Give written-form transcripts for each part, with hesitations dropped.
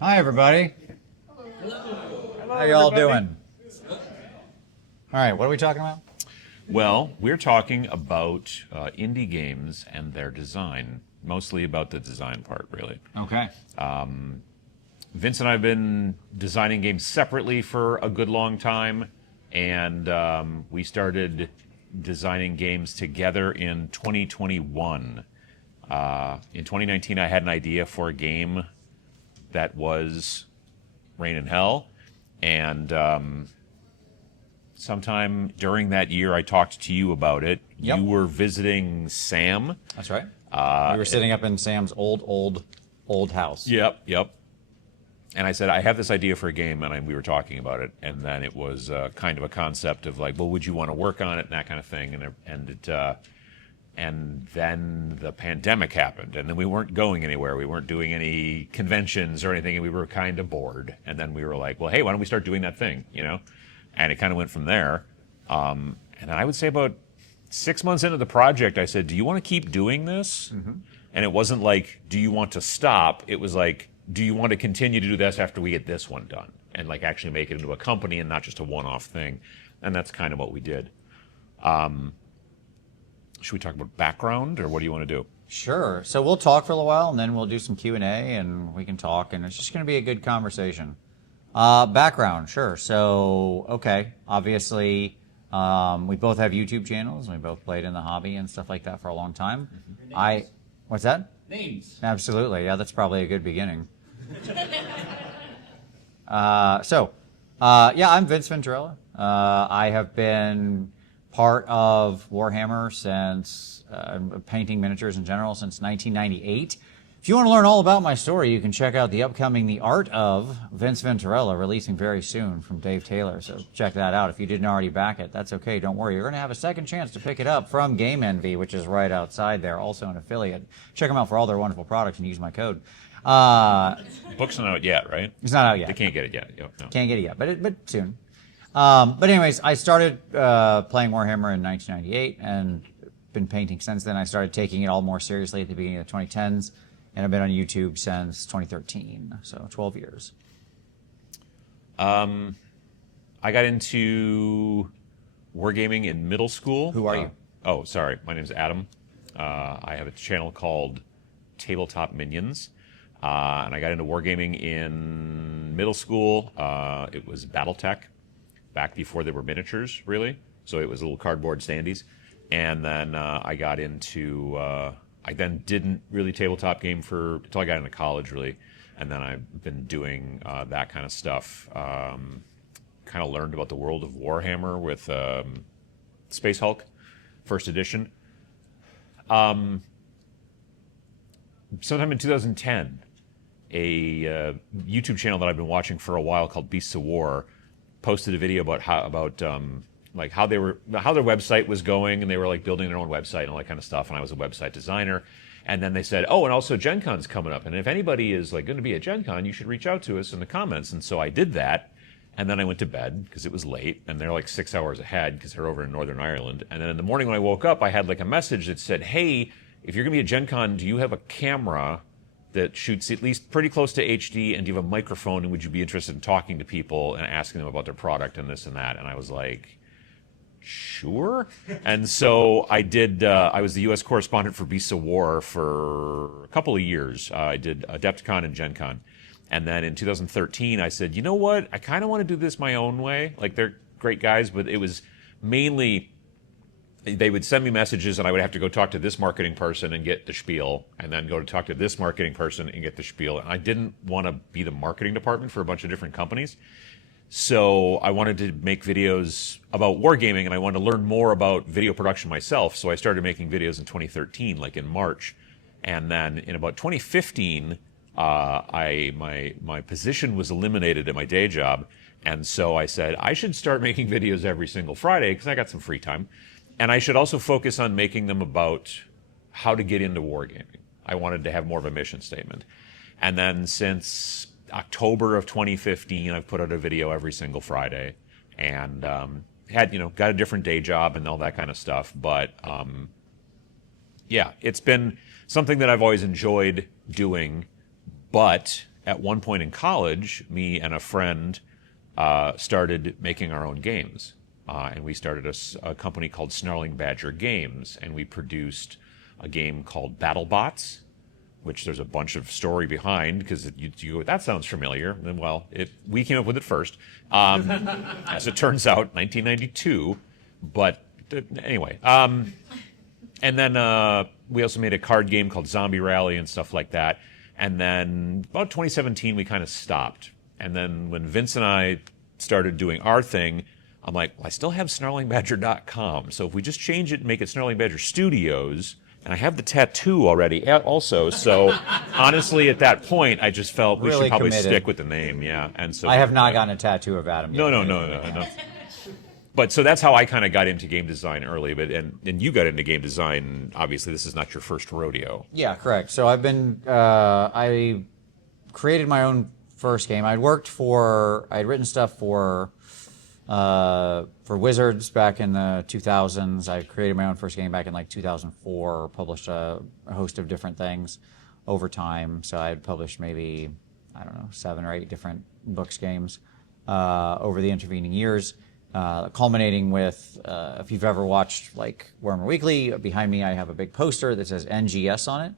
Hi, everybody. Hello, How y'all doing? All right, what are we talking about? Well, we're talking about indie games and their design, mostly about the design part, really. Okay. Vince and I have been designing games separately for a good long time, and we started designing games together in 2021. In 2019, I had an idea for a game that was Rain and Hell, and sometime during that year, I talked to you about it. Yep. You were visiting Sam. That's right. We were sitting up in Sam's old house. Yep. And I said, I have this idea for a game, and we were talking about it. And then it was kind of a concept of like, well, would you want to work on it and that kind of thing. And then the pandemic happened, and then we weren't going anywhere. We weren't doing any conventions or anything, and we were kind of bored. And then we were like, well, hey, why don't we start doing that thing, you know? And it kind of went from there. And I would say about 6 months into the project, I said, do you want to keep doing this? Mm-hmm. And it wasn't like, do you want to stop? It was like, do you want to continue to do this after we get this one done? And like actually make it into a company and not just a one-off thing. And that's kind of what we did. Should we talk about background, or what do you want to do? Sure. So we'll talk for a little while, and then we'll do some Q&A, and we can talk, and it's just going to be a good conversation. Background, sure. So, okay, obviously, we both have YouTube channels. We both played in the hobby and stuff like that for a long time. What's that? Names. Absolutely. Yeah, that's probably a good beginning. I'm Vince Venturella. I have been part of Warhammer since painting miniatures in general since 1998. If you want to learn all about my story, you can check out the upcoming The Art of Vince Venturella, releasing very soon from Dave Taylor. So check that out. If you didn't already back it, that's okay. Don't worry. You're going to have a second chance to pick it up from Game Envy, which is right outside there, also an affiliate. Check them out for all their wonderful products and use my code. Book's not out yet, right? It's not out yet. They can't get it yet. Yep, no. Can't get it yet, but soon. But anyways, I started playing Warhammer in 1998 and been painting since then. I started taking it all more seriously at the beginning of the 2010s, and I've been on YouTube since 2013, so 12 years. I got into wargaming in middle school. Who are you? Oh, sorry. My name's Adam. I have a channel called Tabletop Minions. And I got into wargaming in middle school. It was BattleTech, back before they were miniatures, really. So it was little cardboard standees. And then I got into, I then didn't really tabletop game until I got into college, really. And then I've been doing that kind of stuff. Kind of learned about the world of Warhammer with Space Hulk, first edition. Sometime in 2010, a YouTube channel that I've been watching for a while called Beasts of War posted a video about how their website was going, and they were like building their own website and all that kind of stuff. And I was a website designer, and then they said, "Oh, and also Gen Con's coming up, and if anybody is like going to be at Gen Con, you should reach out to us in the comments." And so I did that, and then I went to bed because it was late, and they're like 6 hours ahead because they're over in Northern Ireland. And then in the morning when I woke up, I had like a message that said, "Hey, if you're going to be at Gen Con, do you have a camera that shoots at least pretty close to HD, and do you have a microphone, and would you be interested in talking to people and asking them about their product and this and that?" And I was like, sure. And so I did, I was the U.S. correspondent for Beasts of War for a couple of years. I did Adepticon and Gen Con. And then in 2013, I said, you know what? I kind of want to do this my own way. Like, they're great guys, but it was mainly, they would send me messages and I would have to go talk to this marketing person and get the spiel, and then go to talk to this marketing person and get the spiel. And I didn't want to be the marketing department for a bunch of different companies. So I wanted to make videos about wargaming, and I wanted to learn more about video production myself. So I started making videos in 2013, like in March. And then in about 2015, my position was eliminated at my day job. And so I said, I should start making videos every single Friday because I got some free time. And I should also focus on making them about how to get into wargaming. I wanted to have more of a mission statement. And then since October of 2015, I've put out a video every single Friday, and got a different day job and all that kind of stuff. But yeah, it's been something that I've always enjoyed doing, But at one point in college, me and a friend started making our own games. And we started a company called Snarling Badger Games, and we produced a game called BattleBots, which there's a bunch of story behind, because you go, that sounds familiar. And well, we came up with it first, as it turns out, 1992. But anyway, and then we also made a card game called Zombie Rally and stuff like that. And then about 2017, we kind of stopped. And then when Vince and I started doing our thing, I'm like, well, I still have snarlingbadger.com. So if we just change it and make it Snarling Badger Studios, and I have the tattoo already also. So honestly, at that point, I just felt we Really should probably committed. stick with the name. Yeah. And so I have not gotten a tattoo of Adam yet. No. But so that's how I kind of got into game design early. But and you got into game design. Obviously, this is not your first rodeo. Yeah, correct. So I created my own first game. I'd written stuff for Wizards back in the 2000s. I created my own first game back in like 2004, published a host of different things over time. So I had published maybe, I don't know, 7 or 8 different books, games over the intervening years. Culminating with, if you've ever watched like Warhammer Weekly, behind me I have a big poster that says NGS on it.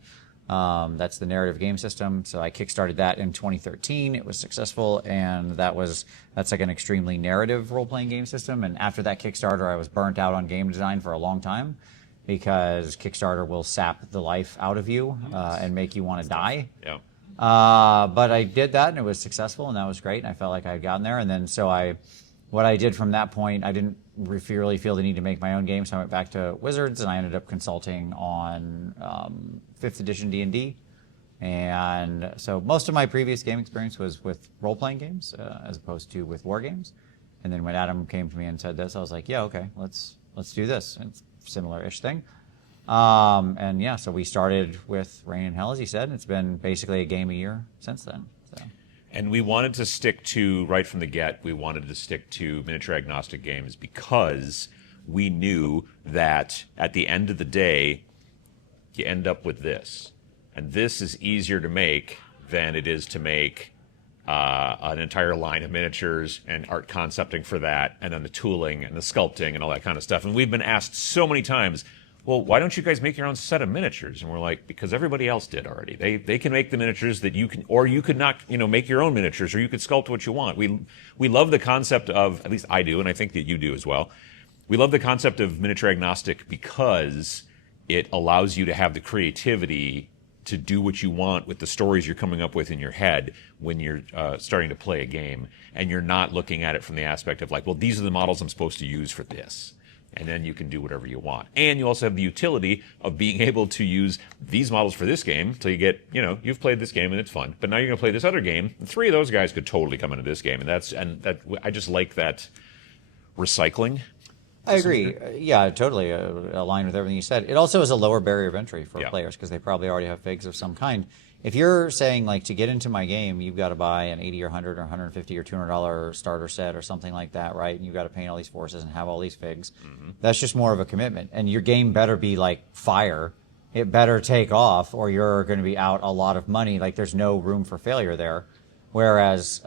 That's the narrative game system. So I kickstarted that in 2013. It was successful, and that's like an extremely narrative role-playing game system. And after that Kickstarter, I was burnt out on game design for a long time, because Kickstarter will sap the life out of you and make you want to die. Yeah. But I did that, and it was successful, and that was great. And I felt like I had gotten there. And then what I did from that point, I didn't really feel the need to make my own game, so I went back to Wizards, and I ended up consulting on 5th edition D&D. And so most of my previous game experience was with role-playing games, as opposed to with war games. And then when Adam came to me and said this, I was like, yeah, okay, let's do this. It's a similar-ish thing. And yeah, so we started with Reign in Hell, as he said, and it's been basically a game a year since then. So. And we wanted to stick to, right from the get, we wanted to stick to miniature agnostic games, because we knew that at the end of the day, you end up with this. And this is easier to make than it is to make an entire line of miniatures and art concepting for that, and then the tooling and the sculpting and all that kind of stuff. And we've been asked so many times, well, why don't you guys make your own set of miniatures? And we're like, because everybody else did already. They can make the miniatures that you can, or you could not, make your own miniatures, or you could sculpt what you want. We love the concept of, at least I do, and I think that you do as well. We love the concept of miniature agnostic because it allows you to have the creativity to do what you want with the stories you're coming up with in your head when you're starting to play a game. And you're not looking at it from the aspect of like, well, these are the models I'm supposed to use for this. And then you can do whatever you want. And you also have the utility of being able to use these models for this game till you get, you've played this game and it's fun. But now you're going to play this other game. And 3 of those guys could totally come into this game. And I just like that recycling. I agree. Yeah, totally aligned with everything you said. It also is a lower barrier of entry for players, because they probably already have figs of some kind. If you're saying, like, to get into my game, you've got to buy an $80 or $100 or $150 or $200 starter set or something like that, right? And you've got to paint all these forces and have all these figs. Mm-hmm. That's just more of a commitment. And your game better be like fire. It better take off, or you're going to be out a lot of money. Like, there's no room for failure there. Whereas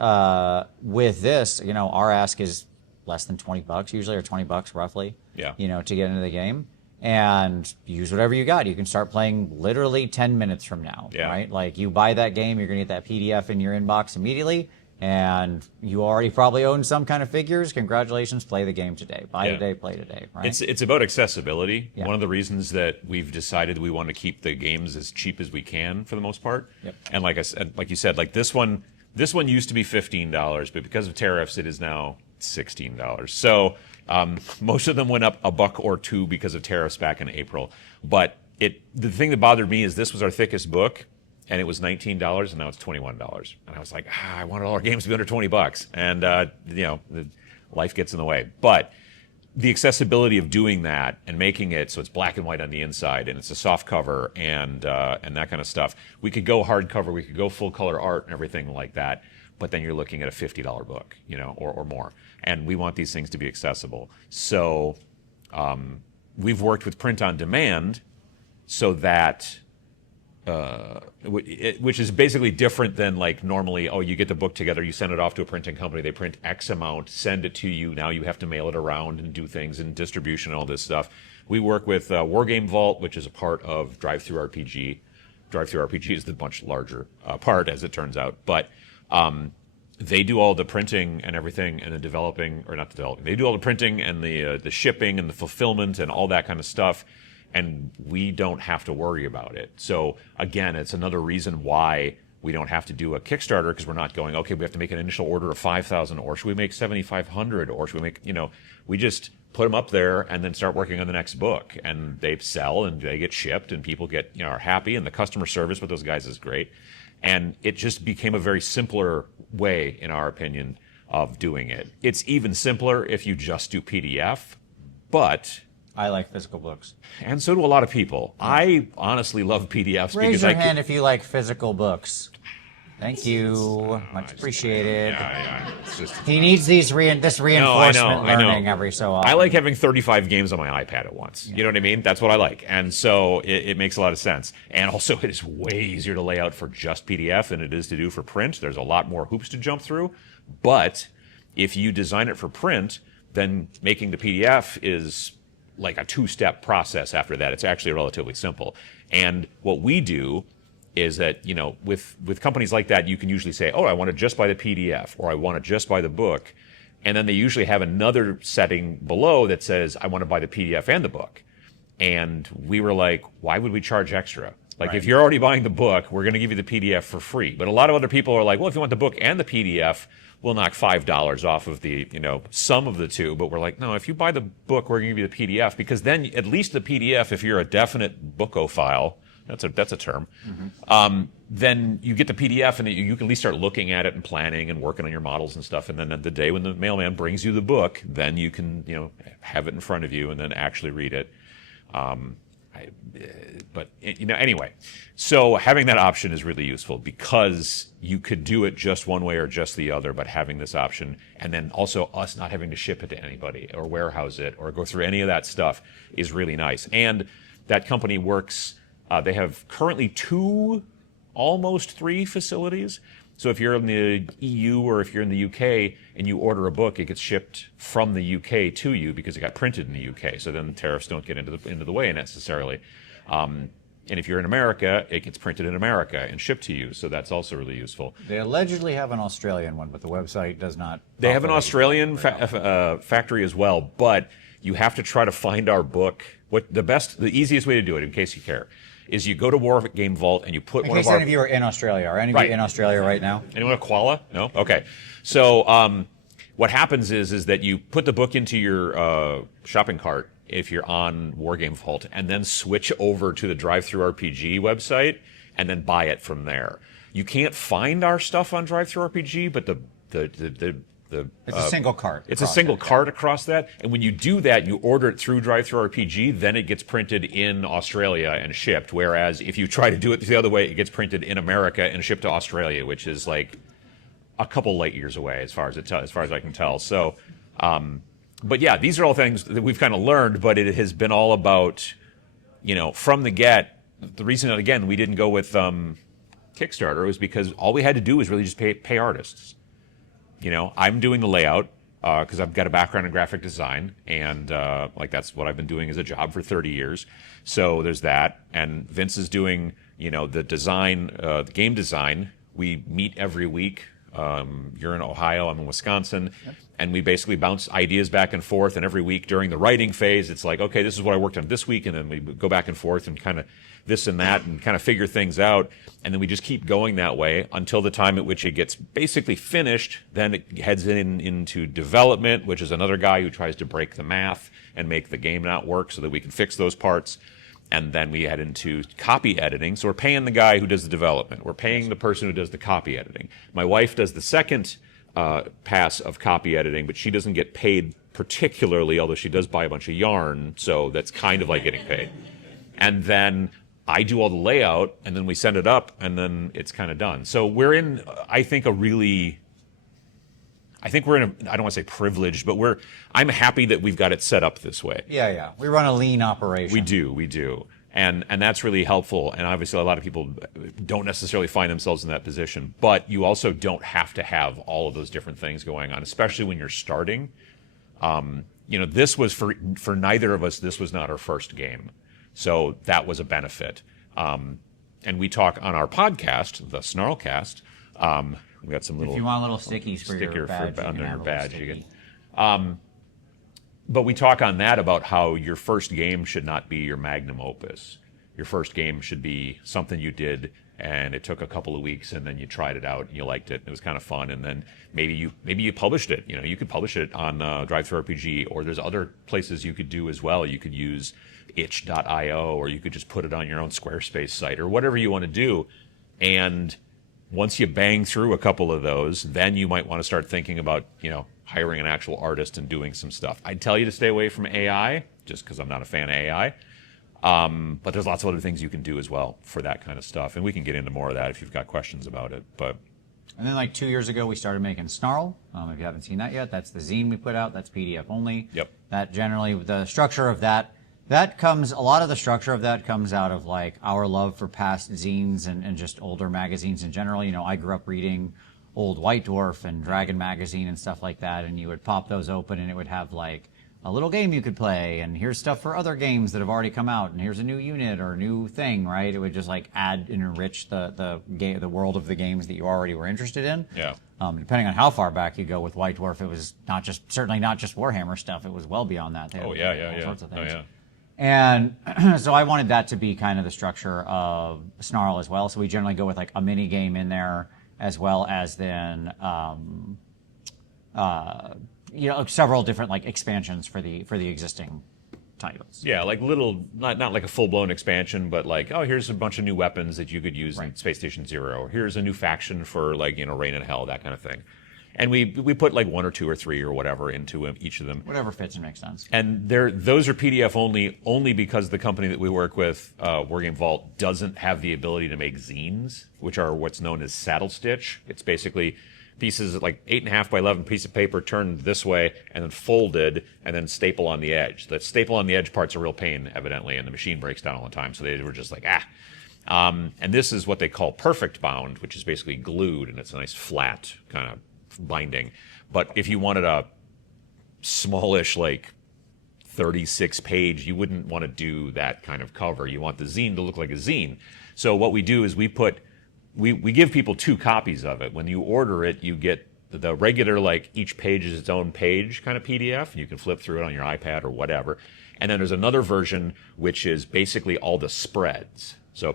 with this, our ask is less than $20 usually, or $20 roughly, to get into the game. And use whatever you got. You can start playing literally 10 minutes from now, right? Like, you buy that game, you're going to get that PDF in your inbox immediately, and you already probably own some kind of figures. Congratulations, play the game today. Buy today, play today, right? It's about accessibility. Yeah. One of the reasons that we've decided we want to keep the games as cheap as we can for the most part. Yep. And like you said, like this one used to be $15, but because of tariffs, it is now $16. So most of them went up $1 or $2 because of tariffs back in April. But the thing that bothered me is this was our thickest book, and it was $19, and now it's $21. And I was like, I wanted all our games to be under $20, and life gets in the way. But the accessibility of doing that and making it so it's black and white on the inside, and it's a soft cover, and that kind of stuff. We could go hardcover, we could go full color art and everything like that. But then you're looking at a $50 book, or more. And we want these things to be accessible. So we've worked with print on demand so that which is basically different than like normally, oh, you get the book together, you send it off to a printing company, they print X amount, send it to you, now you have to mail it around and do things and distribution and all this stuff. We work with Wargame Vault, which is a part of Drive-Thru RPG. Drive-Thru RPG is the much larger part, as it turns out, but they do all the printing and everything, and the developing, or not the developing, they do all the printing and the shipping and the fulfillment and all that kind of stuff, and we don't have to worry about it. So again, it's another reason why we don't have to do a Kickstarter, because we're not going, okay, we have to make an initial order of 5,000, or should we make 7,500, or should we make, we just put them up there and then start working on the next book, and they sell and they get shipped and people get, are happy, and the customer service with those guys is great. And it just became a very simpler way, in our opinion, of doing it. It's even simpler if you just do PDF, but I like physical books. And so do a lot of people. I honestly love PDFs. Raise your hand if you like physical books. Thank you. Much appreciated. Yeah. It's just, he needs this reinforcement learning every so often. I like having 35 games on my iPad at once. You know what I mean? That's what I like. And so it makes a lot of sense. And also, it is way easier to lay out for just PDF than it is to do for print. There's a lot more hoops to jump through. But if you design it for print, then making the PDF is like a two-step process after that. It's actually relatively simple. And what we do is that, with companies like that, you can usually say, oh, I want to just buy the PDF, or I want to just buy the book. And then they usually have another setting below that says, I want to buy the PDF and the book. And we were like, why would we charge extra? Like, if you're already buying the book, we're going to give you the PDF for free. But a lot of other people are like, well, if you want the book and the PDF, we'll knock $5 off of the, sum of the two. But we're like, no, if you buy the book, we're going to give you the PDF, because then at least the PDF, if you're a definite bookophile, that's a term, then you get the PDF and you can at least start looking at it and planning and working on your models and stuff. And then at the day when the mailman brings you the book, then you can, have it in front of you and then actually read it. Anyway, so having that option is really useful, because you could do it just one way or just the other, but having this option, and then also us not having to ship it to anybody or warehouse it or go through any of that stuff is really nice. And that company works, they have currently 2, almost 3 facilities. So if you're in the EU or if you're in the UK and you order a book, it gets shipped from the UK to you because it got printed in the UK. So then the tariffs don't get into the way necessarily. And if you're in America, it gets printed in America and shipped to you. So that's also really useful. They allegedly have an Australian one, but the website does not. They have an Australian factory as well, but you have to try to find our book. The easiest way to do it, in case you care, is you go to Wargame Vault and you put one of our... In case any of you are in Australia. Are any of you in Australia right now? Anyone at Kuala? No? Okay. So what happens is that you put the book into your shopping cart if you're on Wargame Vault, and then switch over to the Drive-Thru RPG website and then buy it from there. You can't find our stuff on Drive-Thru RPG, but it's a single cart. It's a single cart across that. And when you do that, you order it through Drive-Thru RPG, then it gets printed in Australia and shipped. Whereas if you try to do it the other way, it gets printed in America and shipped to Australia, which is like a couple light years away as far as I can tell. So, but yeah, these are all things that we've kind of learned, but it has been all about, from the get. The reason that, again, we didn't go with Kickstarter was because all we had to do was really just pay artists. I'm doing the layout because I've got a background in graphic design, and that's what I've been doing as a job for 30 years. So there's that. And Vince is doing, the design, the game design. We meet every week. You're in Ohio, I'm in Wisconsin. Yep. And we basically bounce ideas back and forth. And every week during the writing phase, it's like, okay, this is what I worked on this week. And then we go back and forth and kind of this and that and kind of figure things out. And then we just keep going that way until the time at which it gets basically finished. Then it heads into development, which is another guy who tries to break the math and make the game not work so that we can fix those parts. And then we head into copy editing. So we're paying the guy who does the development. We're paying the person who does the copy editing. My wife does the second pass of copy editing, but she doesn't get paid particularly, although she does buy a bunch of yarn. So that's kind of like getting paid. And then I do all the layout, and then we send it up, and then it's kind of done. So we're in, I think we're in I don't want to say privileged, but I'm happy that we've got it set up this way. Yeah. We run a lean operation. We do. And that's really helpful. And obviously, a lot of people don't necessarily find themselves in that position. But you also don't have to have all of those different things going on, especially when you're starting. This was for neither of us. This was not our first game, so that was a benefit. And we talk on our podcast, the SNARLcast. We got some little. If you want little stickies for sticker your badge, for under you can your have a little badge, you sticky. can. But we talk on that about how your first game should not be your magnum opus. Your first game should be something you did and it took a couple of weeks and then you tried it out and you liked it and it was kind of fun, and then maybe you published it. You could publish it on Drive-Thru RPG, or there's other places you could do as well. You could use itch.io, or you could just put it on your own Squarespace site or whatever you want to do. And once you bang through a couple of those, then you might want to start thinking about, hiring an actual artist and doing some stuff. I'd tell you to stay away from AI, just because I'm not a fan of AI. But there's lots of other things you can do as well for that kind of stuff. And we can get into more of that if you've got questions about it. And then 2 years ago, we started making Snarl. If you haven't seen that yet, that's the zine we put out. That's PDF only. Yep. That generally, the structure of a lot of the structure of that comes out of our love for past zines and just older magazines in general. I grew up reading old White Dwarf and Dragon magazine and stuff like that, and you would pop those open and it would have a little game you could play, and here's stuff for other games that have already come out, and here's a new unit or a new thing, right? It would just add and enrich the world of the games that you already were interested in. Yeah. Depending on how far back you go with White Dwarf, it was certainly not just Warhammer stuff. It was well beyond that. They had all sorts of things. Oh, yeah. And so I wanted that to be kind of the structure of Snarl as well. So we generally go with a mini game in there, as well as then several different expansions for the existing titles. Yeah, little, not like a full-blown expansion, but here's a bunch of new weapons that you could use in Space Station Zero. Or here's a new faction for Rain and Hell, that kind of thing. And we put 1 or 2 or 3 or whatever into each of them. Whatever fits and makes sense. And those are PDF only because the company that we work with, Wargame Vault, doesn't have the ability to make zines, which are what's known as saddle stitch. It's basically pieces 8.5 by 11 piece of paper turned this way and then folded and then staple on the edge. The staple on the edge part's a real pain, evidently, and the machine breaks down all the time. So they were just and this is what they call perfect bound, which is basically glued, and it's a nice flat kind of binding. But if you wanted a smallish 36 page, you wouldn't want to do that kind of cover. You want the zine to look like a zine. So what we do is we give people 2 copies of it. When you order it, you get the regular each page is its own page kind of PDF, and you can flip through it on your iPad or whatever. And then there's another version which is basically all the spreads. So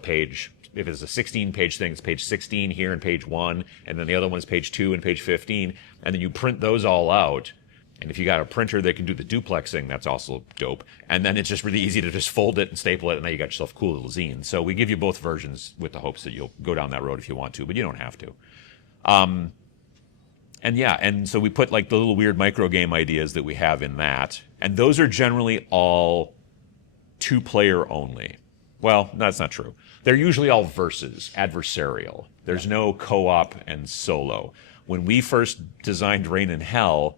if it's a 16-page thing, it's page 16 here and page 1, and then the other one is page 2 and page 15, and then you print those all out. And if you got a printer that can do the duplexing, that's also dope. And then it's just really easy to just fold it and staple it, and now you got yourself a cool little zine. So we give you both versions with the hopes that you'll go down that road if you want to, but you don't have to. And so we put the little weird micro game ideas that we have in that, and those are generally all 2-player only. Well, that's not true. They're usually all versus, adversarial. There's no co-op and solo. When we first designed Rain and Hell,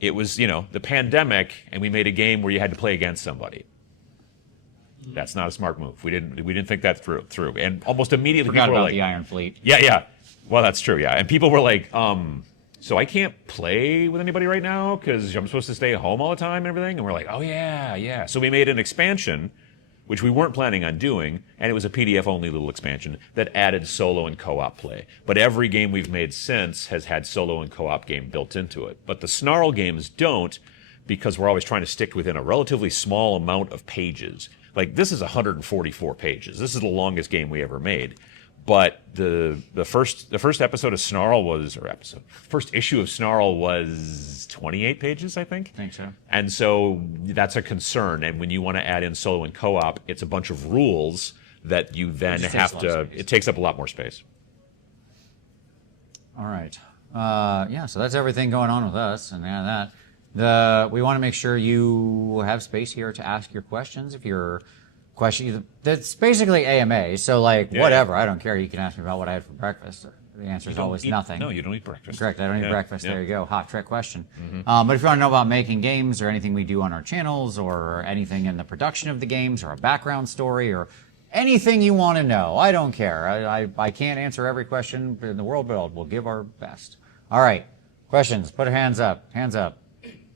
it was, the pandemic, and we made a game where you had to play against somebody. That's not a smart move. We didn't think that through. And almost immediately Forgot people were about the Iron Fleet. Yeah. Well, that's true, yeah. And people were so I can't play with anybody right now because I'm supposed to stay at home all the time and everything? And we're oh, yeah. So we made an expansion, which we weren't planning on doing, and it was a PDF-only little expansion that added solo and co-op play. But every game we've made since has had solo and co-op game built into it. But the Snarl games don't, because we're always trying to stick within a relatively small amount of pages. This is 144 pages. This is the longest game we ever made. But the first episode of Snarl first issue of Snarl was 28 pages, I think. I think so. And so that's a concern. And when you want to add in solo and co-op, it's a bunch of rules that you then have to. It takes up a lot more space. All right. So that's everything going on with us, and we want to make sure you have space here to ask your questions. If you're question that's basically AMA, so whatever, I don't care. You can ask me about what I had for breakfast. The answer is Don't always eat- nothing. No, you don't eat breakfast. Correct. I don't eat Yeah, breakfast. yeah. There you go. Hot trick question. But if you want to know about making games or anything we do on our channels or anything in the production of the games or a background story or anything you want to know, I don't care. I can't answer every question in the world, but we'll give our best. All right. Questions. Put your hands up. Hands up.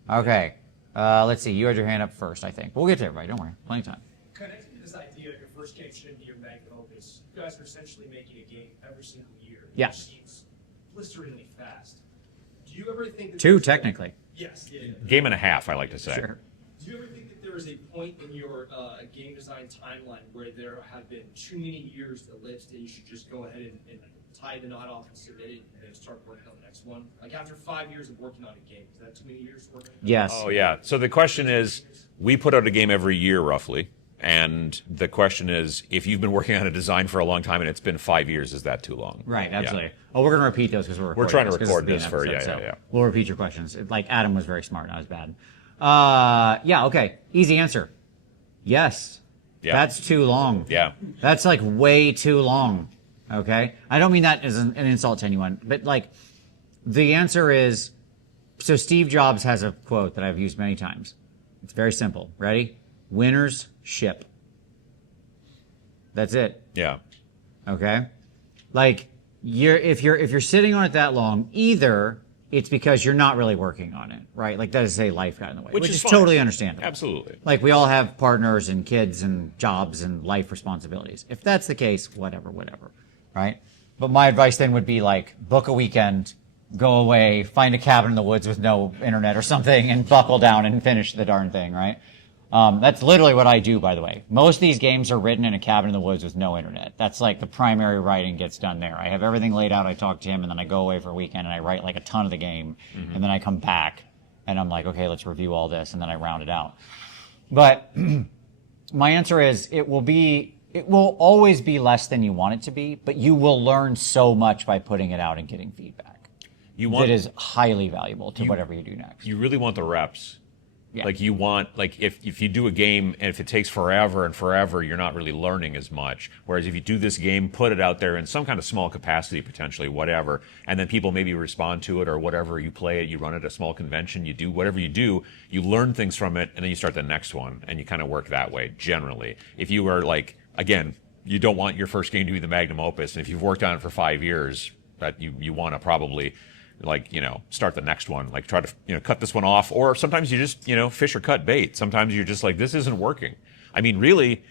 Okay. Let's see. You had your hand up first, I think. We'll get to everybody. Don't worry. Plenty of time. Connecting to this idea, your first game shouldn't be your magnum opus. You guys are essentially making a game every single year. Yeah. Which seems blisteringly fast. Do you ever think that Two, there's- technically. Yes. Game and a half, I like to say. Sure. Do you ever think that there is a point in your game design timeline where there have been too many years elapsed and you should just go ahead and tie the knot off and submit it and then start working on the next one? Like after 5 years of working on a game, is that too many years working? Yes. Oh yeah. So the question is, we put out a game every year roughly, and the question is, if you've been working on a design for a long time and it's been 5 years, is that too long? Right, Yeah. absolutely. Oh, we're going to repeat those because we're trying to 'cause record being this an for- episode, yeah, so yeah. We'll repeat your questions. Like Adam was very smart, not as bad. Yeah, okay. Easy answer. Yes. Yeah. That's too long. Yeah. That's like way too long. Okay? I don't mean that as an insult to anyone, but like the answer is so Steve Jobs has a quote that I've used many times. It's very simple. Ready? Winners ship. That's it. Yeah. Okay? Like if you're sitting on it that long, either it's because you're not really working on it, right? Like that is say life got in the way, which is fine. totally understandable. Absolutely. Like we all have partners and kids and jobs and life responsibilities. If that's the case, whatever, right? But my advice then would be like book a weekend, go away, find a cabin in the woods with no internet or something, and buckle down and finish the darn thing, right? That's literally what I do, by the way. Most of these games are written in a cabin in the woods with no internet. That's like the primary writing gets done there. I have everything laid out. I talk to him, and then I go away for a weekend, and I write like a ton of the game, and then I come back, and I'm like, okay, let's review all this, and then I round it out. But my answer is it will always be less than you want it to be, but you will learn so much by putting it out and getting feedback. That is highly valuable to whatever you do next. You really want the reps. Yeah. Like you want, like if you do a game and if it takes forever and forever, you're not really learning as much. Whereas if you do this game, put it out there in some kind of small capacity, potentially, whatever, and then people maybe respond to it or whatever, you play it, you run it at a small convention, you do whatever you do, you learn things from it, and then you start the next one, and you kind of work that way, generally. If you are like, again, you don't want your first game to be the magnum opus, and if you've worked on it for 5 years, that you want to probably start the next one, like try to, cut this one off. Or sometimes you just, fish or cut bait. Sometimes you're just like, this isn't working. I mean, really,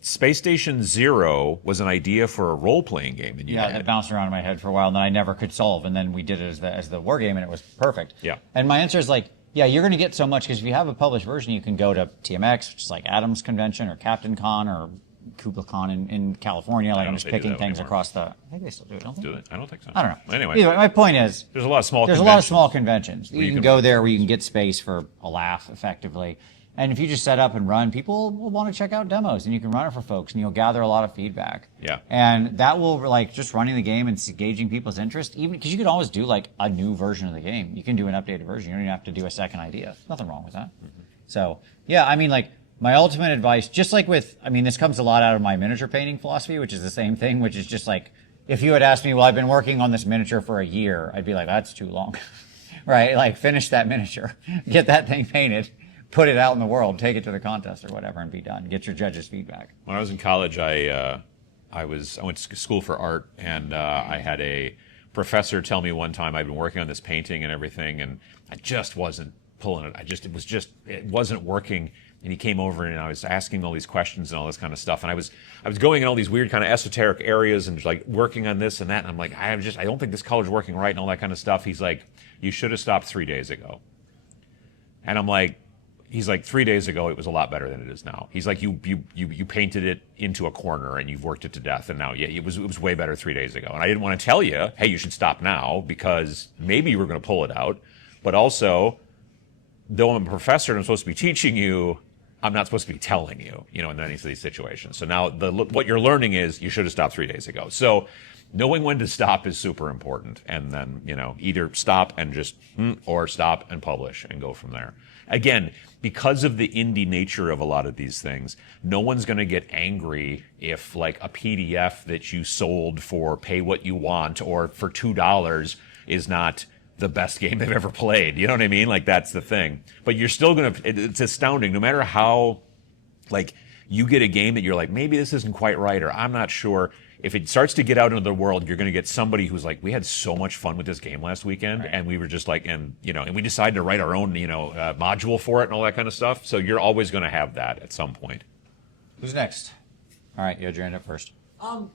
Space Station Zero was an idea for a role-playing game. And It bounced around in my head for a while, and then I never could solve. And then we did it as the war game, and it was perfect. Yeah. And my answer is like, yeah, you're going to get so much because if you have a published version, you can go to TMX, which is like Adam's Convention or Captain Con or Kubla Khan in California. Like don't I'm just think they do picking that things anymore. across the. I think they still do it. Don't they? Do it. I don't think so. I don't know. Anyway, Either way, my point is, there's a lot of small there's a lot of small conventions. You can go there where you can get space for a laugh, effectively. And if you just set up and run, people will want to check out demos, and you can run it for folks, and you'll gather a lot of feedback. Yeah. And that will, like, just running the game and gauging people's interest, even because you can always do, like, a new version of the game. You can do an updated version. You don't even have to do a second idea. Nothing wrong with that. So, yeah, I mean, like, my ultimate advice, just like with, I mean, this comes a lot out of my miniature painting philosophy, which is the same thing, which is just like, if you had asked me, well, I've been working on this miniature for a year, I'd be like, that's too long, right? Like, finish that miniature, get that thing painted, put it out in the world, take it to the contest or whatever, and be done. Get your judges' feedback. When I was in college, I went to school for art, and I had a professor tell me one time I'd been working on this painting and everything, and I just wasn't pulling it. It wasn't working. And he came over and I was asking all these questions and all this kind of stuff. And I was going in all these weird kind of esoteric areas and just like working on this and that. And I'm like, I don't think this color's working right and all that kind of stuff. He's like, you should have stopped 3 days ago. And I'm like, he's like, 3 days ago, it was a lot better than it is now. He's like, you painted it into a corner and you've worked it to death. And now, yeah, it was way better 3 days ago. And I didn't want to tell you, hey, you should stop now because maybe you were going to pull it out. But also, though I'm a professor and I'm supposed to be teaching you, I'm not supposed to be telling you, in any of these situations. So now what you're learning is you should have stopped 3 days ago. So knowing when to stop is super important. And then, either stop and just, or stop and publish and go from there. Again, because of the indie nature of a lot of these things, no one's going to get angry if like a PDF that you sold for pay what you want or for $2 is not the best game they've ever played. You know what I mean? Like, that's the thing. But you're still going to, it's astounding, no matter how, like, you get a game that you're like, maybe this isn't quite right, or I'm not sure. If it starts to get out into the world, you're going to get somebody who's like, we had so much fun with this game last weekend, and we were just like, and we decided to write our own, module for it and all that kind of stuff. So you're always going to have that at some point. Who's next? All right, you had your hand up first.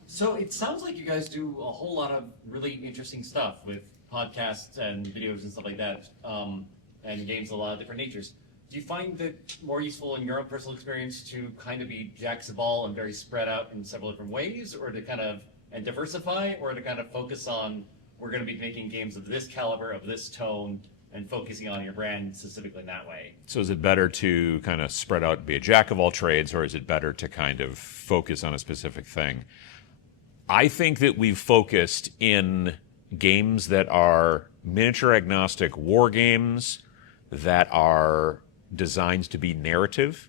So it sounds like you guys do a whole lot of really interesting stuff with podcasts and videos and stuff like that, and games of a lot of different natures. Do you find that more useful in your own personal experience to kind of be jacks of all and very spread out in several different ways, or to kind of and diversify, or to kind of focus on, we're going to be making games of this caliber, of this tone, and focusing on your brand specifically in that way? So is it better to kind of spread out and be a jack of all trades, or is it better to kind of focus on a specific thing? I think that we've focused in games that are miniature agnostic war games that are designed to be narrative.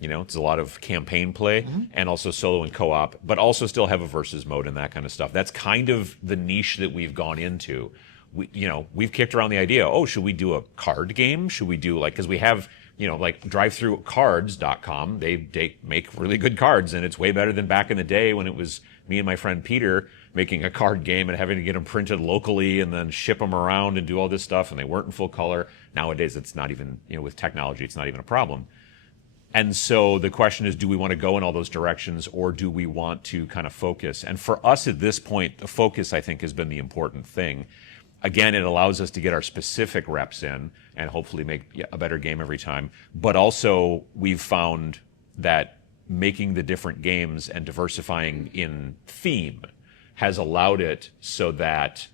It's a lot of campaign play and also solo and co-op, but also still have a versus mode and that kind of stuff. That's kind of the niche that we've gone into. We've kicked around the idea, should we do a card game? Should we do because we have, like drivethroughcards.com, they make really good cards, and it's way better than back in the day when it was me and my friend Peter making a card game and having to get them printed locally and then ship them around and do all this stuff, and they weren't in full color. Nowadays, it's not even, with technology, it's not even a problem. And so the question is, do we want to go in all those directions, or do we want to kind of focus? And for us at this point, the focus, I think, has been the important thing. Again, it allows us to get our specific reps in and hopefully make a better game every time. But also, we've found that making the different games and diversifying in theme has allowed it so that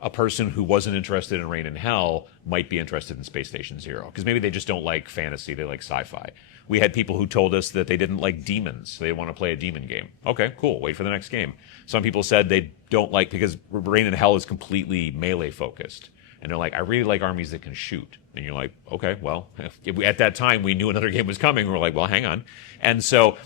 a person who wasn't interested in Rain and Hell might be interested in Space Station Zero, because maybe they just don't like fantasy, they like sci-fi. We had people who told us that they didn't like demons, so they want to play a demon game. Okay, cool, wait for the next game. Some people said they don't like, because Rain and Hell is completely melee focused, and they're like, I really like armies that can shoot. And you're like, okay, well, at that time we knew another game was coming, we're like, well, hang on. And so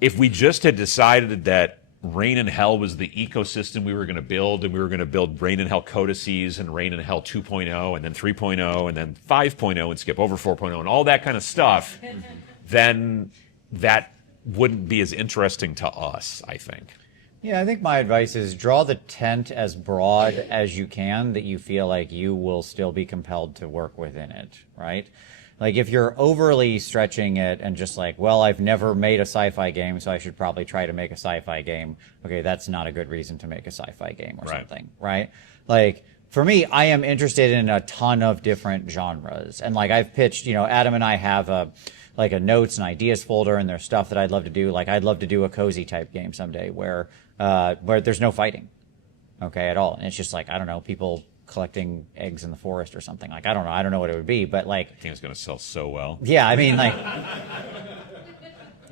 if we just had decided that Rain and Hell was the ecosystem we were going to build, and we were going to build Rain and Hell Codices and Rain and Hell 2.0 and then 3.0 and then 5.0 and skip over 4.0 and all that kind of stuff, then that wouldn't be as interesting to us, I think. Yeah, I think my advice is draw the tent as broad as you can, that you feel like you will still be compelled to work within it, right? Like, if you're overly stretching it and just like, well, I've never made a sci-fi game, so I should probably try to make a sci-fi game. Okay, that's not a good reason to make a sci-fi game or something, right? Like, for me, I am interested in a ton of different genres. And like, I've pitched, Adam and I have a notes and ideas folder, and there's stuff that I'd love to do. Like, I'd love to do a cozy type game someday where there's no fighting, okay, at all. And it's just like, I don't know, people collecting eggs in the forest or something. Like, I don't know what it would be, but like, I think it's going to sell so well. Yeah, I mean, like,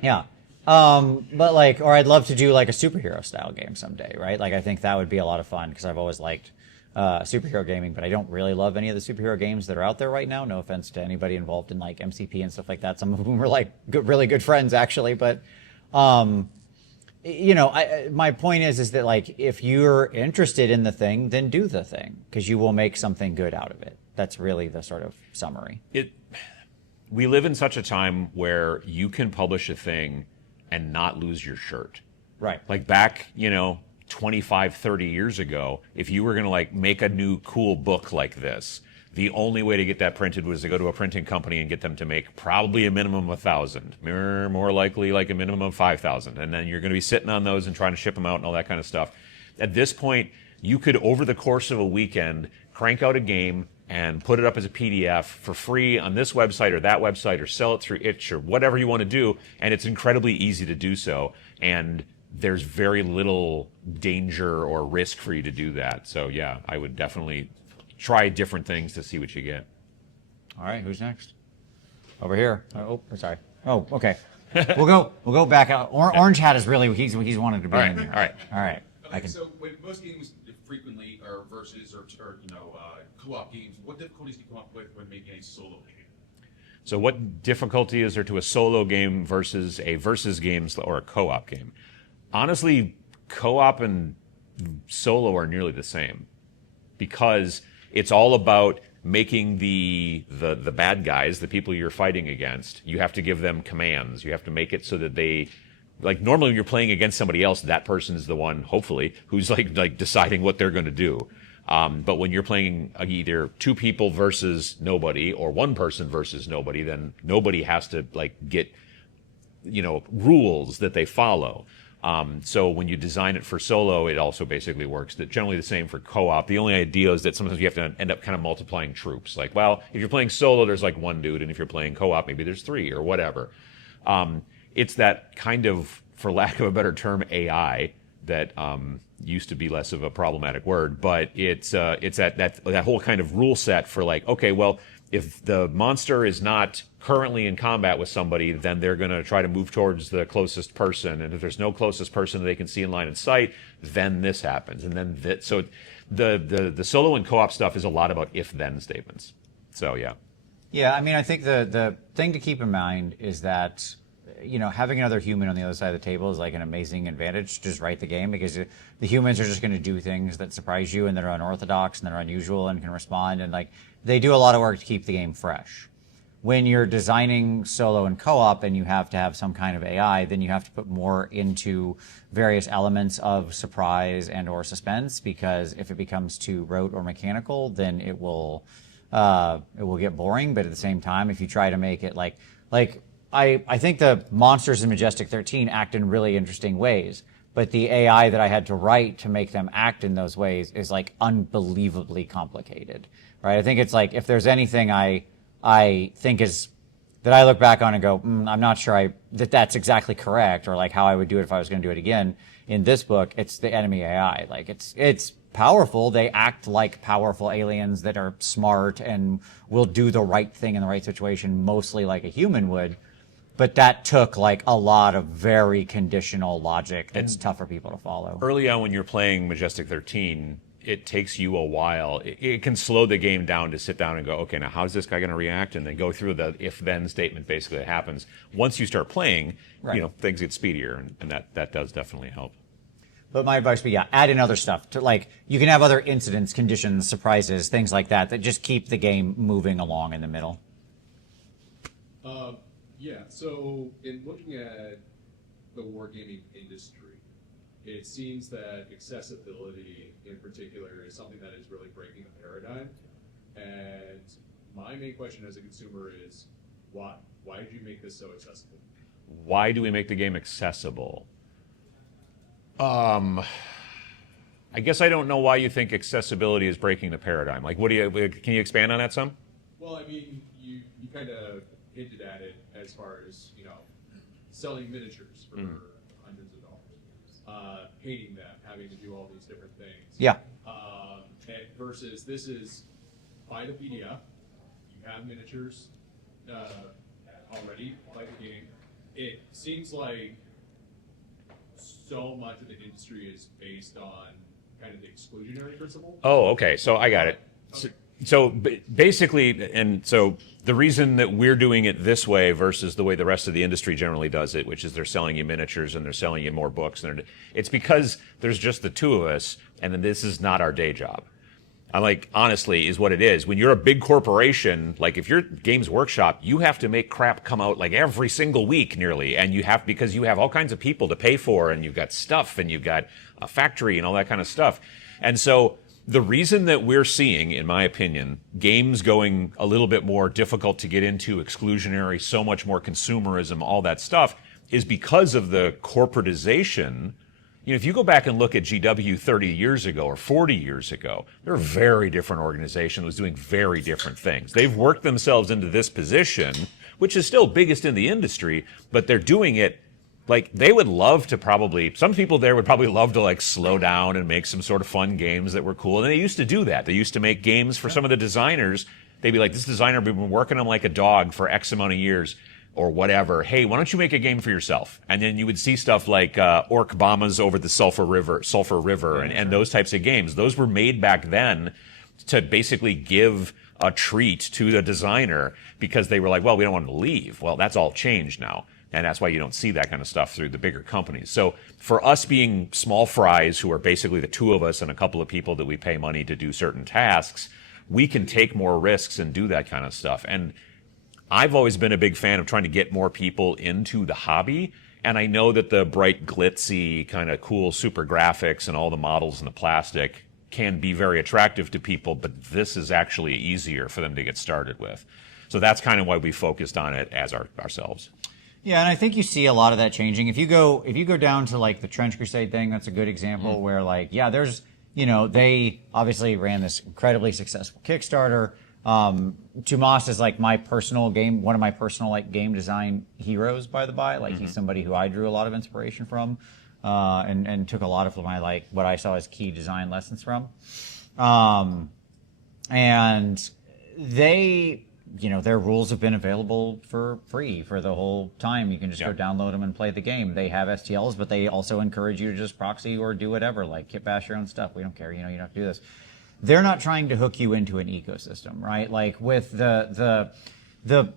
yeah. But like, or I'd love to do like a superhero style game someday, right? Like, I think that would be a lot of fun, because I've always liked superhero gaming, but I don't really love any of the superhero games that are out there right now. No offense to anybody involved in like MCP and stuff like that. Some of whom are like really good friends actually, but my point is that like, if you're interested in the thing, then do the thing, because you will make something good out of it. That's really the sort of summary. We live in such a time where you can publish a thing and not lose your shirt. Right. Like back, 25, 30 years ago, if you were going to like make a new cool book like this, the only way to get that printed was to go to a printing company and get them to make probably a minimum of 1,000, more likely like a minimum of 5,000. And then you're going to be sitting on those and trying to ship them out and all that kind of stuff. At this point, you could, over the course of a weekend, crank out a game and put it up as a PDF for free on this website or that website, or sell it through itch or whatever you want to do. And it's incredibly easy to do so. And there's very little danger or risk for you to do that. So yeah, I would definitely try different things to see what you get. All right, who's next? Over here. Oh, sorry. Oh, okay. We'll go back out. Orange Hat is really he's wanted to be All right, in here. all right. All right. Okay, so when most games frequently are versus or co-op games, what difficulties do you come up with when making a solo game? So what difficulty is there to a solo game versus a versus games or a co-op game? Honestly, co-op and solo are nearly the same because it's all about making the bad guys, the people you're fighting against, you have to give them commands. You have to make it so that they, like normally when you're playing against somebody else, that person is the one, hopefully, who's like deciding what they're going to do. But when you're playing either two people versus nobody or one person versus nobody, then nobody has to get, rules that they follow. So when you design it for solo, it also basically works. That generally the same for co-op. The only idea is that sometimes you have to end up kind of multiplying troops. Like, well, if you're playing solo, there's like one dude, and if you're playing co-op, maybe there's three or whatever. It's that kind of, for lack of a better term, AI that used to be less of a problematic word, but it's that whole kind of rule set for like, okay, well, if the monster is not currently in combat with somebody, then they're going to try to move towards the closest person, and if there's no closest person that they can see in line of sight, then this happens, and then that. So the solo and co-op stuff is a lot about if-then statements. So yeah. Yeah, I mean, I think the thing to keep in mind is that, having another human on the other side of the table is like an amazing advantage to just write the game, because the humans are just going to do things that surprise you and that are unorthodox and that are unusual and can respond, and they do a lot of work to keep the game fresh. When you're designing solo and co-op and you have to have some kind of AI, then you have to put more into various elements of surprise and or suspense, because if it becomes too rote or mechanical, then it will get boring. But at the same time, if you try to make it I think the monsters in Majestic 13 act in really interesting ways, but the AI that I had to write to make them act in those ways is unbelievably complicated, right? I think it's if there's anything I think is that I look back on and go, I'm not sure that's exactly correct, or how I would do it if I was going to do it again. In this book, it's the enemy AI. It's powerful. They act like powerful aliens that are smart and will do the right thing in the right situation, mostly like a human would. But that took a lot of very conditional logic that's tough for people to follow. Early on when you're playing Majestic 13, it takes you a while. It can slow the game down to sit down and go, okay, now how's this guy going to react? And then go through the if-then statement basically that happens. Once you start playing, right, things get speedier, and that does definitely help. But my advice would be, add in other stuff. You can have other incidents, conditions, surprises, things like that just keep the game moving along in the middle. Yeah, so in looking at the wargaming industry, it seems that accessibility in particular is something that is really breaking the paradigm. And my main question as a consumer is, why? Why did you make this so accessible? Why do we make the game accessible? I guess I don't know why you think accessibility is breaking the paradigm. Can you expand on that some? Well, I mean, you kind of hinted at it as far as, selling miniatures for hundreds of dollars, painting them, having to do all these different things. Yeah. Versus this is buy the PDF, you have miniatures already, like the game. It seems like so much of the industry is based on kind of the exclusionary principle. Oh, okay. So I got it. Okay. So basically, and so the reason that we're doing it this way versus the way the rest of the industry generally does it, which is they're selling you miniatures and they're selling you more books, it's because there's just the two of us, and then this is not our day job. Honestly, is what it is. When you're a big corporation, if you're Games Workshop, you have to make crap come out every single week nearly, and because you have all kinds of people to pay for, and you've got stuff, and you've got a factory and all that kind of stuff. And so the reason that we're seeing, in my opinion, games going a little bit more difficult to get into, exclusionary, so much more consumerism, all that stuff, is because of the corporatization. If you go back and look at GW 30 years ago or 40 years ago, they're a very different organization that was doing very different things. They've worked themselves into this position, which is still biggest in the industry, but they're doing it they would love to some people there would probably love to slow down and make some sort of fun games that were cool. And they used to do that. They used to make games for some of the designers. They'd be like, this designer, we've been working on like a dog for X amount of years. or whatever, hey, why don't you make a game for yourself? And then you would see stuff like Orc Bombas over the Sulphur River, and those types of games. Those were made back then to basically give a treat to the designer because they were like, well, we don't want them to leave. Well, that's all changed now. And that's why you don't see that kind of stuff through the bigger companies. So for us being small fries, who are basically the two of us and a couple of people that we pay money to do certain tasks, we can take more risks and do that kind of stuff. And I've always been a big fan of trying to get more people into the hobby. And I know that the bright, glitzy, kind of cool super graphics and all the models and the plastic can be very attractive to people, but this is actually easier for them to get started with. So that's kind of why we focused on it as ourselves. Yeah, and I think you see a lot of that changing. If you go down to like the Trench Crusade thing, that's a good example where like, yeah, there's, they obviously ran this incredibly successful Kickstarter. Tomas is like my personal one of my personal like game design heroes, by the by. Like he's somebody who I drew a lot of inspiration from, and took a lot of my like what I saw as key design lessons from. And they, their rules have been available for free for the whole time. You can just go download them and play the game. They have STLs, but they also encourage you to just proxy or do whatever, like kit bash your own stuff. We don't care, you don't have to do this. They're not trying to hook you into an ecosystem, right? Like with the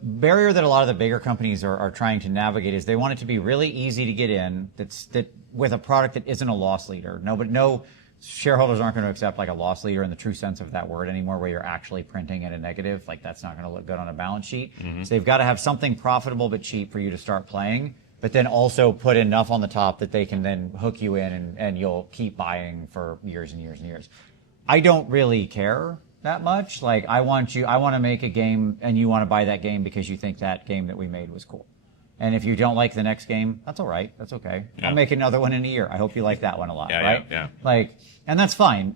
barrier that a lot of the bigger companies are trying to navigate is they want it to be really easy to get in. That with a product that isn't a loss leader. No shareholders aren't going to accept like a loss leader in the true sense of that word anymore, where you're actually printing at a negative. Like that's not going to look good on a balance sheet. So they've got to have something profitable but cheap for you to start playing, but then also put enough on the top that they can then hook you in and you'll keep buying for years and years and years. I don't really care that much. Like I want to make a game and you want to buy that game because you think that game that we made was cool. And if you don't like the next game, that's all right. That's okay. Yeah. I'll make another one in a year. I hope you like that one a lot, Yeah, right? yeah. Like, and that's fine.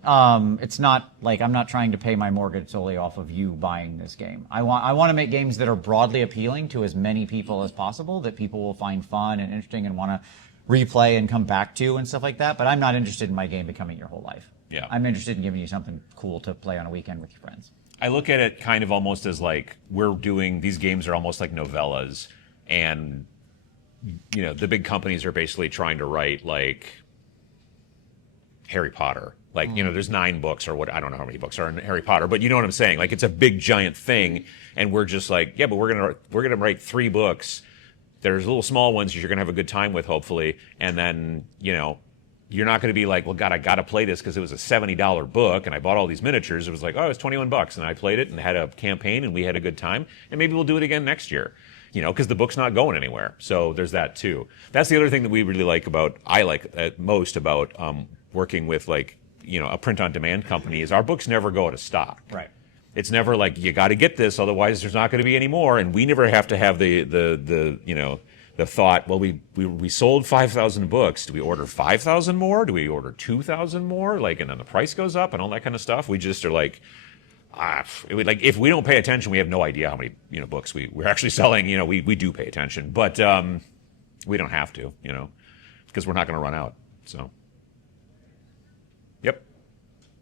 It's not like I'm not trying to pay my mortgage solely off of you buying this game. I want to make games that are broadly appealing to as many people as possible, that people will find fun and interesting and want to replay and come back to and stuff like that. But I'm not interested in my game becoming your whole life. Yeah. I'm interested in giving you something cool to play on a weekend with your friends. I look at it kind of almost as like these games are almost like novellas, and the big companies are basically trying to write like Harry Potter. Like, there's 9 books or what, I don't know how many books are in Harry Potter, but you know what I'm saying? Like it's a big giant thing, and we're just like, yeah, but we're going to write 3 books. There's little small ones you're going to have a good time with, hopefully, and then, you're not going to be like, well, God, I got to play this because it was a $70 book and I bought all these miniatures. It was like, oh, it's $21, and I played it and had a campaign and we had a good time, and maybe we'll do it again next year, because the book's not going anywhere. So there's that too. That's the other thing that we really like I like most about working with like, a print-on-demand company is our books never go out of stock. Right. It's never like, you got to get this, otherwise there's not going to be any more. And we never have to have the thought, well, we sold 5,000 books. Do we order 5,000 more? Do we order 2,000 more? Like, and then the price goes up and all that kind of stuff. We just are like, if we don't pay attention, we have no idea how many books we're actually selling. We do pay attention, but we don't have to, because we're not going to run out. So, yep.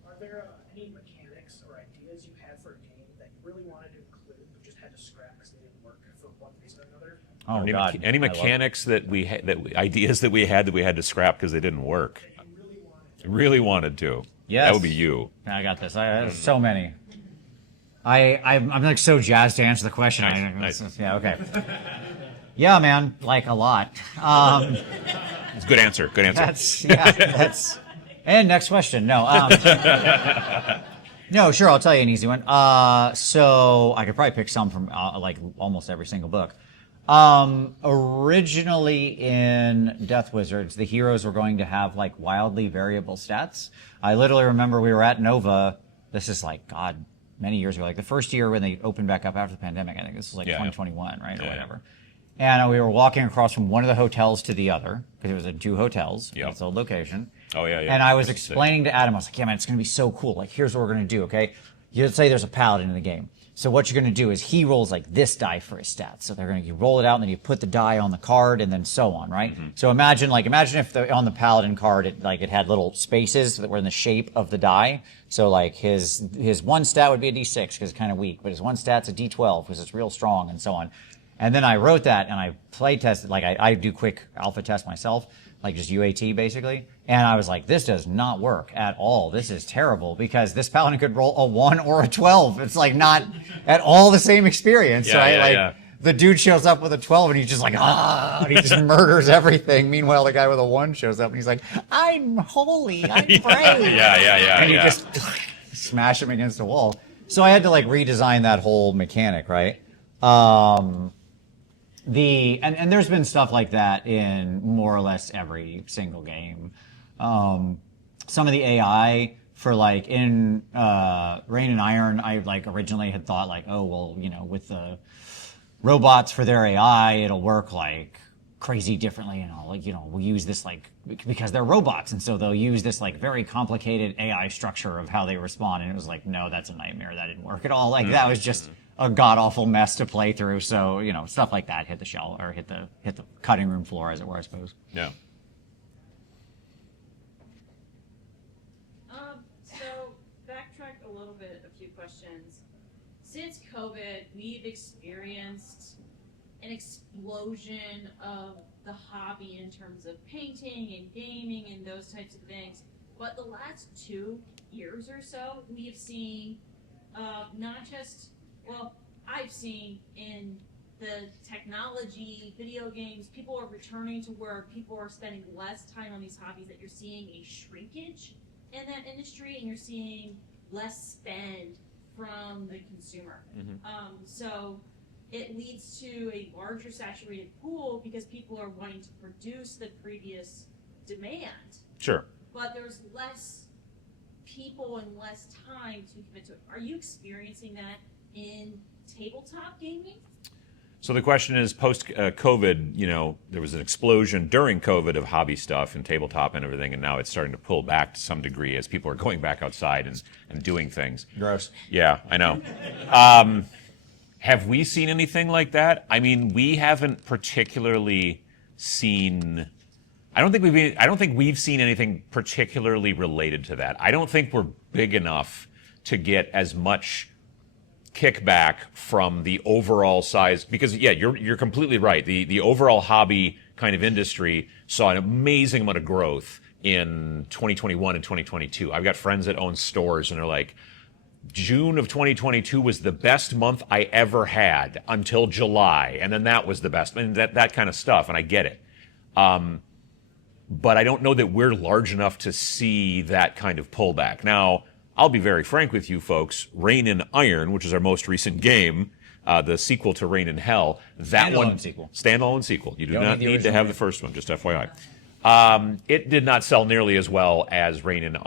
Are there any mechanics or ideas you had for a game that you really wanted to include but just had to scrap because they didn't work for one reason or another? Oh, God. Any mechanics that we had, ideas that we had to scrap because they didn't work? That you really wanted to. Really wanted to. Yes. That would be you. I got this. There's so many. I'm like so jazzed to answer the question. Nice. Yeah, okay. Yeah, man, like a lot. It's a good answer. Good answer. That's. And next question. No. No, sure. I'll tell you an easy one. So I could probably pick some from like almost every single book. Originally in Death Wizards, the heroes were going to have like wildly variable stats. I literally remember we were at Nova. This is like, God, many years ago, like the first year when they opened back up after the pandemic. I think this was like 2021, right? Or whatever. And we were walking across from one of the hotels to the other, because it was in 2 hotels. Yep. It's a location. Oh, yeah. And I was explaining to Adam, I was like, yeah, man, it's going to be so cool. Like, here's what we're going to do, okay? Let's say there's a paladin in the game. So what you're going to do is he rolls like this die for his stats. So you roll it out and then you put the die on the card and then so on, right? Mm-hmm. So imagine if on the paladin card it had little spaces that were in the shape of the die. So like his one stat would be a D6 because it's kind of weak, but his one stat's a D12 because it's real strong and so on. And then I wrote that and I play tested, like I do quick alpha test myself, like just UAT basically. And I was like, this does not work at all. This is terrible because this paladin could roll a 1 or a 12. It's like not at all the same experience, Yeah, right? yeah, like yeah. the dude shows up with a 12 and he's just like, and he just murders everything. Meanwhile, the guy with a 1 shows up and he's like, I'm holy, I'm brave. Yeah. And you just smash him against a wall. So I had to like redesign that whole mechanic, right? And there's been stuff like that in more or less every single game. Some of the AI for like in Rain and Iron, I like originally had thought like, oh well, you know, with the robots for their AI, it'll work like crazy differently, and I'll like, you know, we'll use this like because they're robots, and so they'll use this like very complicated AI structure of how they respond, and it was like, no, that's a nightmare. That didn't work at all. Like that was just a god awful mess to play through. So you know, stuff like that hit the shell or hit the cutting room floor, as it were, I suppose. Yeah. So backtrack a little bit, a few questions. Since COVID, we've experienced an explosion of the hobby in terms of painting and gaming and those types of things. But the last 2 years or so, we've seen not just, well, I've seen in the technology, video games, people are returning to work, people are spending less time on these hobbies, that you're seeing a shrinkage in that industry and you're seeing less spend from the consumer. So it leads to a larger saturated pool because people are wanting to produce the previous demand, Sure. but there's less people and less time to commit to it. Are you experiencing that in tabletop gaming? So the question is, post-COVID, you know, there was an explosion during COVID of hobby stuff and tabletop and everything, and now it's starting to pull back to some degree as people are going back outside and doing things. Gross. Yeah, I know. Have we seen anything like that? I mean, we haven't particularly seen. I don't think we've seen anything particularly related to that. I don't think we're big enough to get as much kickback from the overall size, because yeah, you're completely right. The overall hobby kind of industry saw an amazing amount of growth in 2021 and 2022. I've got friends that own stores and they're like, June of 2022 was the best month I ever had until July, and then that was the best, and that kind of stuff, and I get it. But I don't know that we're large enough to see that kind of pullback. Now, I'll be very frank with you folks. Rain and Iron, which is our most recent game, the sequel to Rain and Hell, that one standalone sequel. You do not need to have the first one, just FYI. It did not sell nearly as well as Rain and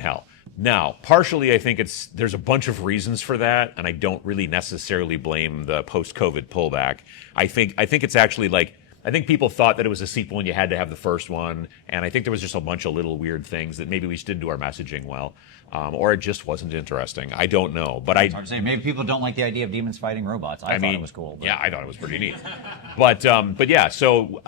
Hell. Now, partially, I think there's a bunch of reasons for that, and I don't really necessarily blame the post-COVID pullback. I think it's actually like, I think people thought that it was a sequel and you had to have the first one, and I think there was just a bunch of little weird things that maybe we just didn't do our messaging well, or it just wasn't interesting. I don't know, but It's hard to say. Maybe people don't like the idea of demons fighting robots. I thought it was cool. But. Yeah, I thought it was pretty neat. But yeah,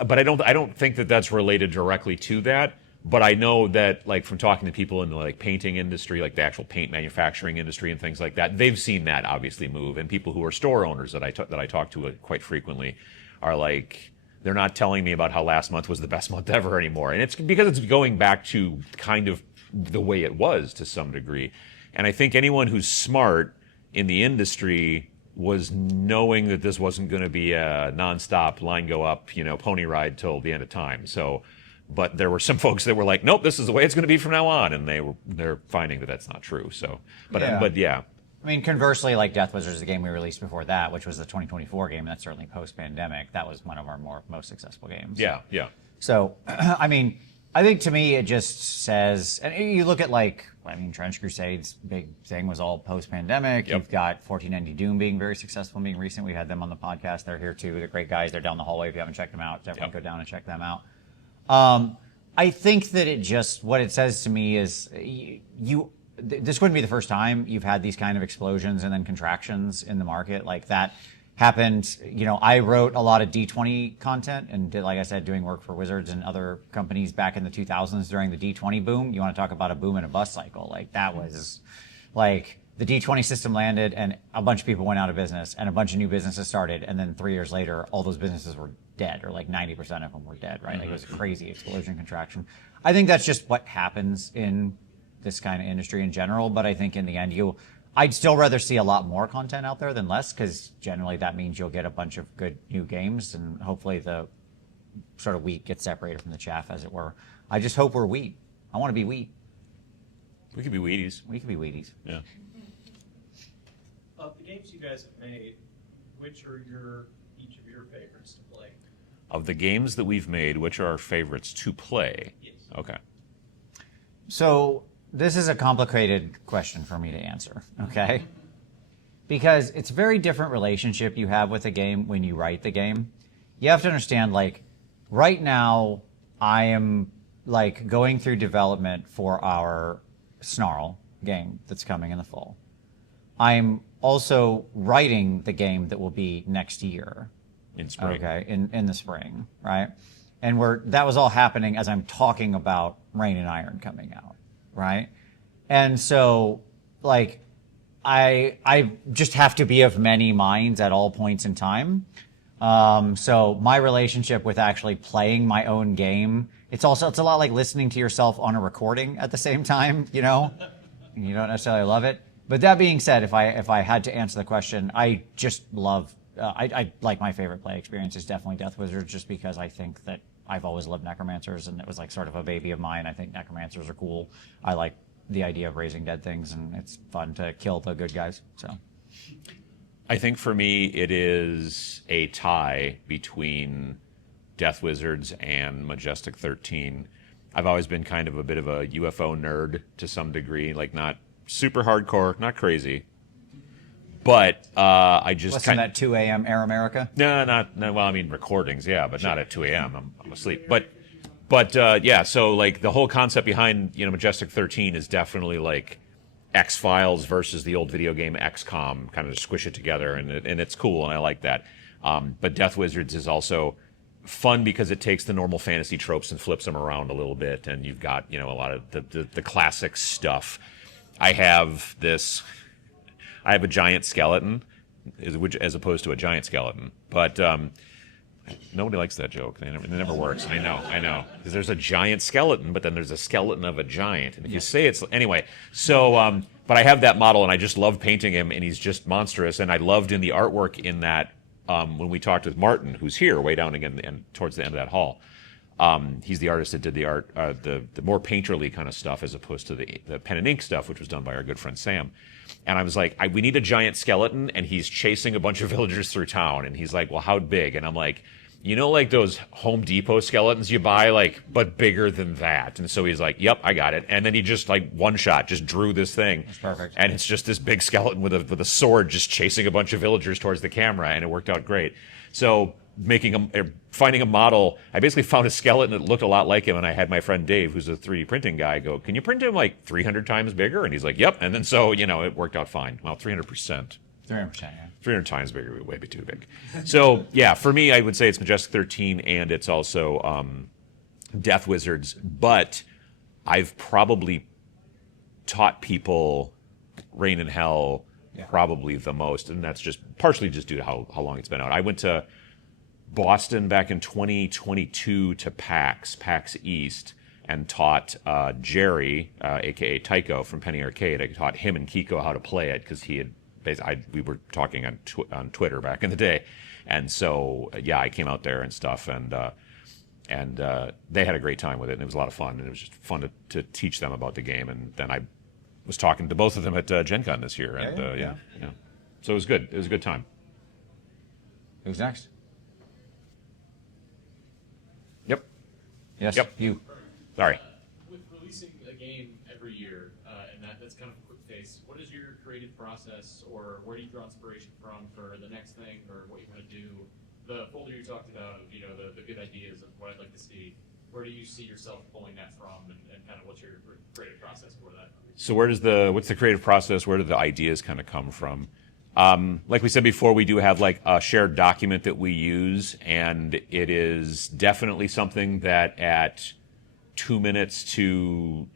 but I don't think that that's related directly to that. But I know that, like, from talking to people in the like painting industry, like the actual paint manufacturing industry and things like that, they've seen that obviously move. And people who are store owners that I talk to quite frequently are like, they're not telling me about how last month was the best month ever anymore. And it's because it's going back to kind of the way it was to some degree. And I think anyone who's smart in the industry was knowing that this wasn't going to be a nonstop line go up, pony ride till the end of time. So, but there were some folks that were like, nope, this is the way it's going to be from now on. And they're finding that that's not true. So, but yeah. I mean, conversely, like Death Wizards, the game we released before that, which was the 2024 game, that's certainly post-pandemic. That was one of our most successful games. Yeah. So, I mean, I think to me it just says, and you look at Trench Crusade's big thing was all post-pandemic. Yep. You've got 1490 Doom being very successful, being recent. We had them on the podcast. They're here too. They're great guys. They're down the hallway. If you haven't checked them out, everyone go down and check them out. I think that what it says to me is this wouldn't be the first time you've had these kind of explosions and then contractions in the market. Like that happened, I wrote a lot of D20 content and did, like I said, doing work for Wizards and other companies back in the 2000s during the D20 boom. You want to talk about a boom and a bust cycle. Like that was like the D20 system landed and a bunch of people went out of business and a bunch of new businesses started. And then 3 years later, all those businesses were dead, or like 90% of them were dead, right? Like it was a crazy explosion contraction. I think that's just what happens in this kind of industry in general. But I think in the end, I'd still rather see a lot more content out there than less, because generally that means you'll get a bunch of good new games, and hopefully the sort of wheat gets separated from the chaff, as it were. I just hope we're wheat. I want to be wheat. We could be Wheaties. We could be Wheaties. Yeah. Of the games you guys have made, which are each of your favorites to play? Of the games that we've made, which are our favorites to play? Yes. Okay. So this is a complicated question for me to answer, okay? Because it's a very different relationship you have with a game when you write the game. You have to understand, like, right now, I am, like, going through development for our Snarl game that's coming in the fall. I'm also writing the game that will be next year. In spring. Okay, in the spring, right? And that was all happening as I'm talking about Rain and Iron coming out, right? And so, like, I just have to be of many minds at all points in time. So my relationship with actually playing my own game, it's a lot like listening to yourself on a recording at the same time, you know? You don't necessarily love it. But that being said, if I had to answer the question, I just love, I like, my favorite play experience is definitely Death Wizards, just because I think that I've always loved Necromancers, and it was like sort of a baby of mine. I think Necromancers are cool. I like the idea of raising dead things, and it's fun to kill the good guys, so. I think for me, it is a tie between Death Wizards and Majestic 13. I've always been kind of a bit of a UFO nerd to some degree, like not super hardcore, not crazy. But I just Listen to that 2 a.m. Air America? No, well, I mean, recordings, yeah, but not at 2 a.m. I'm asleep. But yeah, so like the whole concept behind, Majestic 13 is definitely like X-Files versus the old video game XCOM, kind of squish it together, and it's cool, and I like that. But Death Wizards is also fun because it takes the normal fantasy tropes and flips them around a little bit, and you've got, a lot of the classic stuff. I have a giant skeleton, as opposed to a giant skeleton, but nobody likes that joke. It never works. I know. Because there's a giant skeleton, but then there's a skeleton of a giant. And if you say it's... Anyway, so... but I have that model, and I just love painting him, and he's just monstrous. And I loved in the artwork in that, when we talked with Martin, who's here, way down again and towards the end of that hall. He's the artist that did the art, the more painterly kind of stuff, as opposed to the pen and ink stuff, which was done by our good friend Sam. And I was like, we need a giant skeleton, and he's chasing a bunch of villagers through town. And he's like, well, how big? And I'm like, like those Home Depot skeletons you buy, like, but bigger than that. And so he's like, yep, I got it. And then he just, like, one shot, just drew this thing. That's perfect. And it's just this big skeleton with a sword just chasing a bunch of villagers towards the camera, and it worked out great. So finding a model, I basically found a skeleton that looked a lot like him, and I had my friend Dave, who's a 3D printing guy, go, can you print him like 300 times bigger? And he's like, yep. And then so, it worked out fine. Well, 300%. 300%, yeah. 300 times bigger would way be too big. So, yeah, for me, I would say it's Majestic 13, and it's also Death Wizards. But I've probably taught people Reign in Hell probably the most, and that's just partially just due to how long it's been out. I went to Boston back in 2022 to PAX East, and taught Jerry, a.k.a. Tycho from Penny Arcade. I taught him and Kiko how to play it, because we were talking on Twitter back in the day, and so I came out there and stuff, and they had a great time with it, and it was a lot of fun, and it was just fun to teach them about the game. And then I was talking to both of them at Gen Con this year, and yeah. So it was good. It was a good time. Who's next? Yep. Yes, Yep. you. Sorry. With releasing a game every year, and that's kind of a quick pace, what is your creative process, or where do you draw inspiration from for the next thing, or what you want to do? The folder you talked about, the good ideas of what I'd like to see, where do you see yourself pulling that from, and kind of what's your creative process for that? So what's the creative process? Where do the ideas kind of come from? Like we said before, we do have like a shared document that we use, and it is definitely something that at 2 minutes to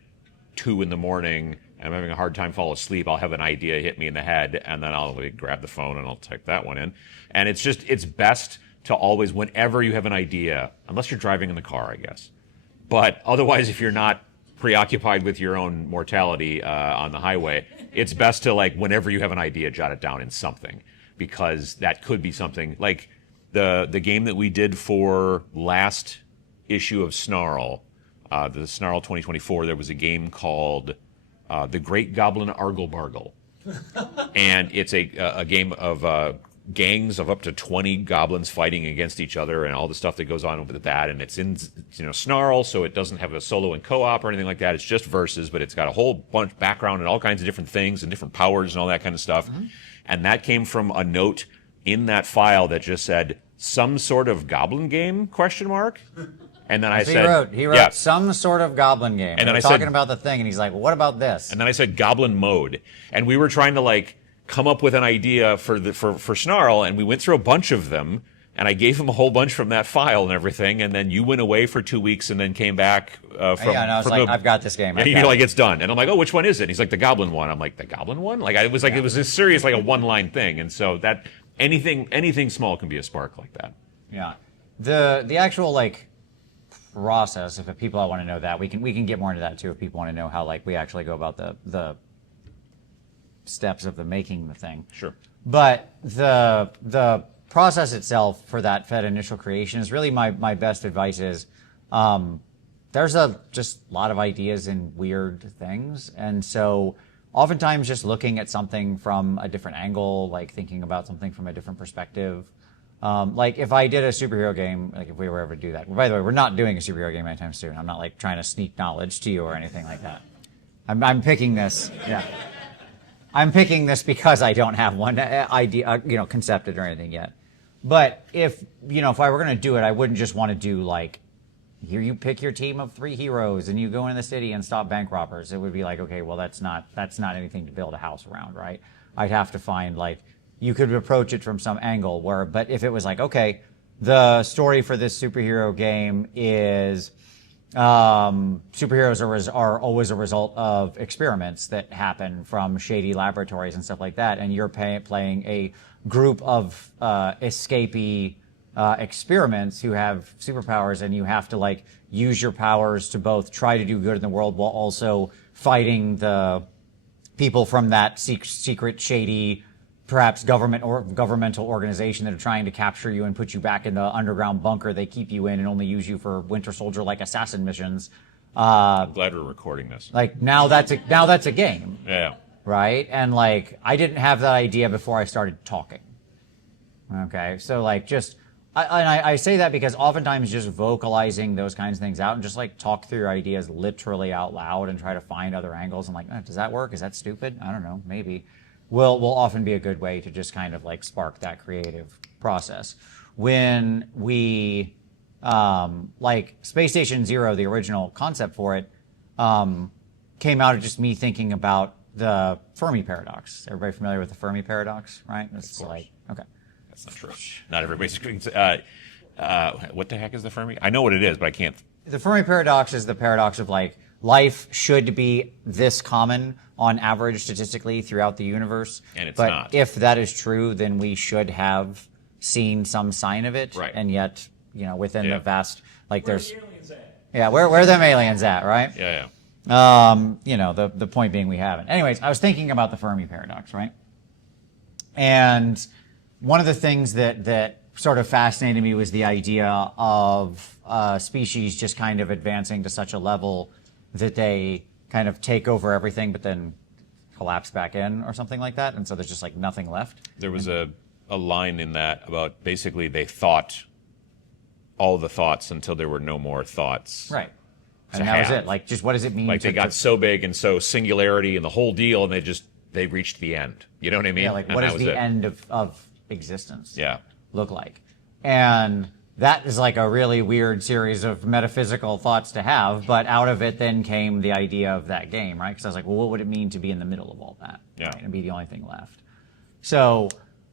2 in the morning and I'm having a hard time falling asleep, I'll have an idea hit me in the head, and then I'll grab the phone and I'll type that one in. And it's best to always, whenever you have an idea, unless you're driving in the car, I guess. But otherwise, if you're not preoccupied with your own mortality on the highway, it's best to, like, whenever you have an idea, jot it down in something, because that could be something like the game that we did for last issue of Snarl, the Snarl 2024. There was a game called The Great Goblin Argle Bargle, and it's a game of gangs of up to 20 goblins fighting against each other and all the stuff that goes on with that. And it's in Snarl, so it doesn't have a solo and co-op or anything like that. It's just versus, but it's got a whole bunch of background and all kinds of different things and different powers and all that kind of stuff. Mm-hmm. And that came from a note in that file that just said some sort of goblin game ? And then I said, he wrote yeah, some sort of goblin game. And then we're I talking said, about the thing, and he's like, well, what about this? And then I said goblin mode, and we were trying to like come up with an idea for Snarl, and we went through a bunch of them, and I gave him a whole bunch from that file and everything, and then you went away for 2 weeks and then came back I've got this game. And you're like, it's done. And I'm like, oh, which one is it? And he's like, the goblin one. I'm like, the goblin one? Like, it was a serious, like a one-line thing. And so that anything small can be a spark like that. Yeah. The actual like process, if people want to know that, we can get more into that too if people want to know how like we actually go about the steps of making the thing. Sure. But the process itself for that Fed initial creation is really my best advice is there's just a lot of ideas and weird things. And so oftentimes just looking at something from a different angle, like thinking about something from a different perspective. Like if I did a superhero game, like if we were ever to do that. By the way, we're not doing a superhero game anytime soon. I'm not like trying to sneak knowledge to you or anything like that. I'm picking this. Yeah. I'm picking this because I don't have one idea, concepted or anything yet. But if I were going to do it, I wouldn't just want to do like, here you pick your team of 3 heroes and you go in the city and stop bank robbers. It would be like, okay, well, that's not anything to build a house around, right? I'd have to find like, you could approach it from some angle but if it was like, okay, the story for this superhero game is superheroes are always a result of experiments that happen from shady laboratories and stuff like that, and you're playing a group of escapee experiments who have superpowers, and you have to like use your powers to both try to do good in the world while also fighting the people from that secret shady perhaps government or governmental organization that are trying to capture you and put you back in the underground bunker they keep you in and only use you for Winter Soldier like assassin missions. I'm glad we're recording this. Like now that's a game. Yeah. Right? And like I didn't have that idea before I started talking. Okay. So like I say that because oftentimes just vocalizing those kinds of things out and just like talk through your ideas literally out loud and try to find other angles and like, does that work? Is that stupid? I don't know. Maybe. Will often be a good way to just kind of like spark that creative process. When we, like Space Station Zero, the original concept for it, came out of just me thinking about the Fermi paradox. Everybody familiar with the Fermi paradox, right? It's like, okay. That's not true. Not everybody's. What the heck is the Fermi? I know what it is, but I can't. The Fermi paradox is the paradox of like, life should be this common on average statistically throughout the universe. And it's but not. If that is true, then we should have seen some sign of it. Right. And yet, within the vast, like Where there's. the aliens at? Yeah, where them aliens at, right? Yeah. The point being we haven't. Anyways, I was thinking about the Fermi paradox, right? And one of the things that sort of fascinated me was the idea of species just kind of advancing to such a level that they kind of take over everything, but then collapse back in or something like that. And so there's just like nothing left. There was a line in that about basically they thought all the thoughts until there were no more thoughts. Right. to And that was have. it. Like, just what does it mean? Like they got so big and so singularity and the whole deal, and they reached the end. You know what I mean? Yeah, like And what that does was the it. end of existence Yeah. look like? And that is like a really weird series of metaphysical thoughts to have, but out of it then came the idea of that game, right? Because I was like, well, what would it mean to be in the middle of all that? Yeah. Right? And be the only thing left. So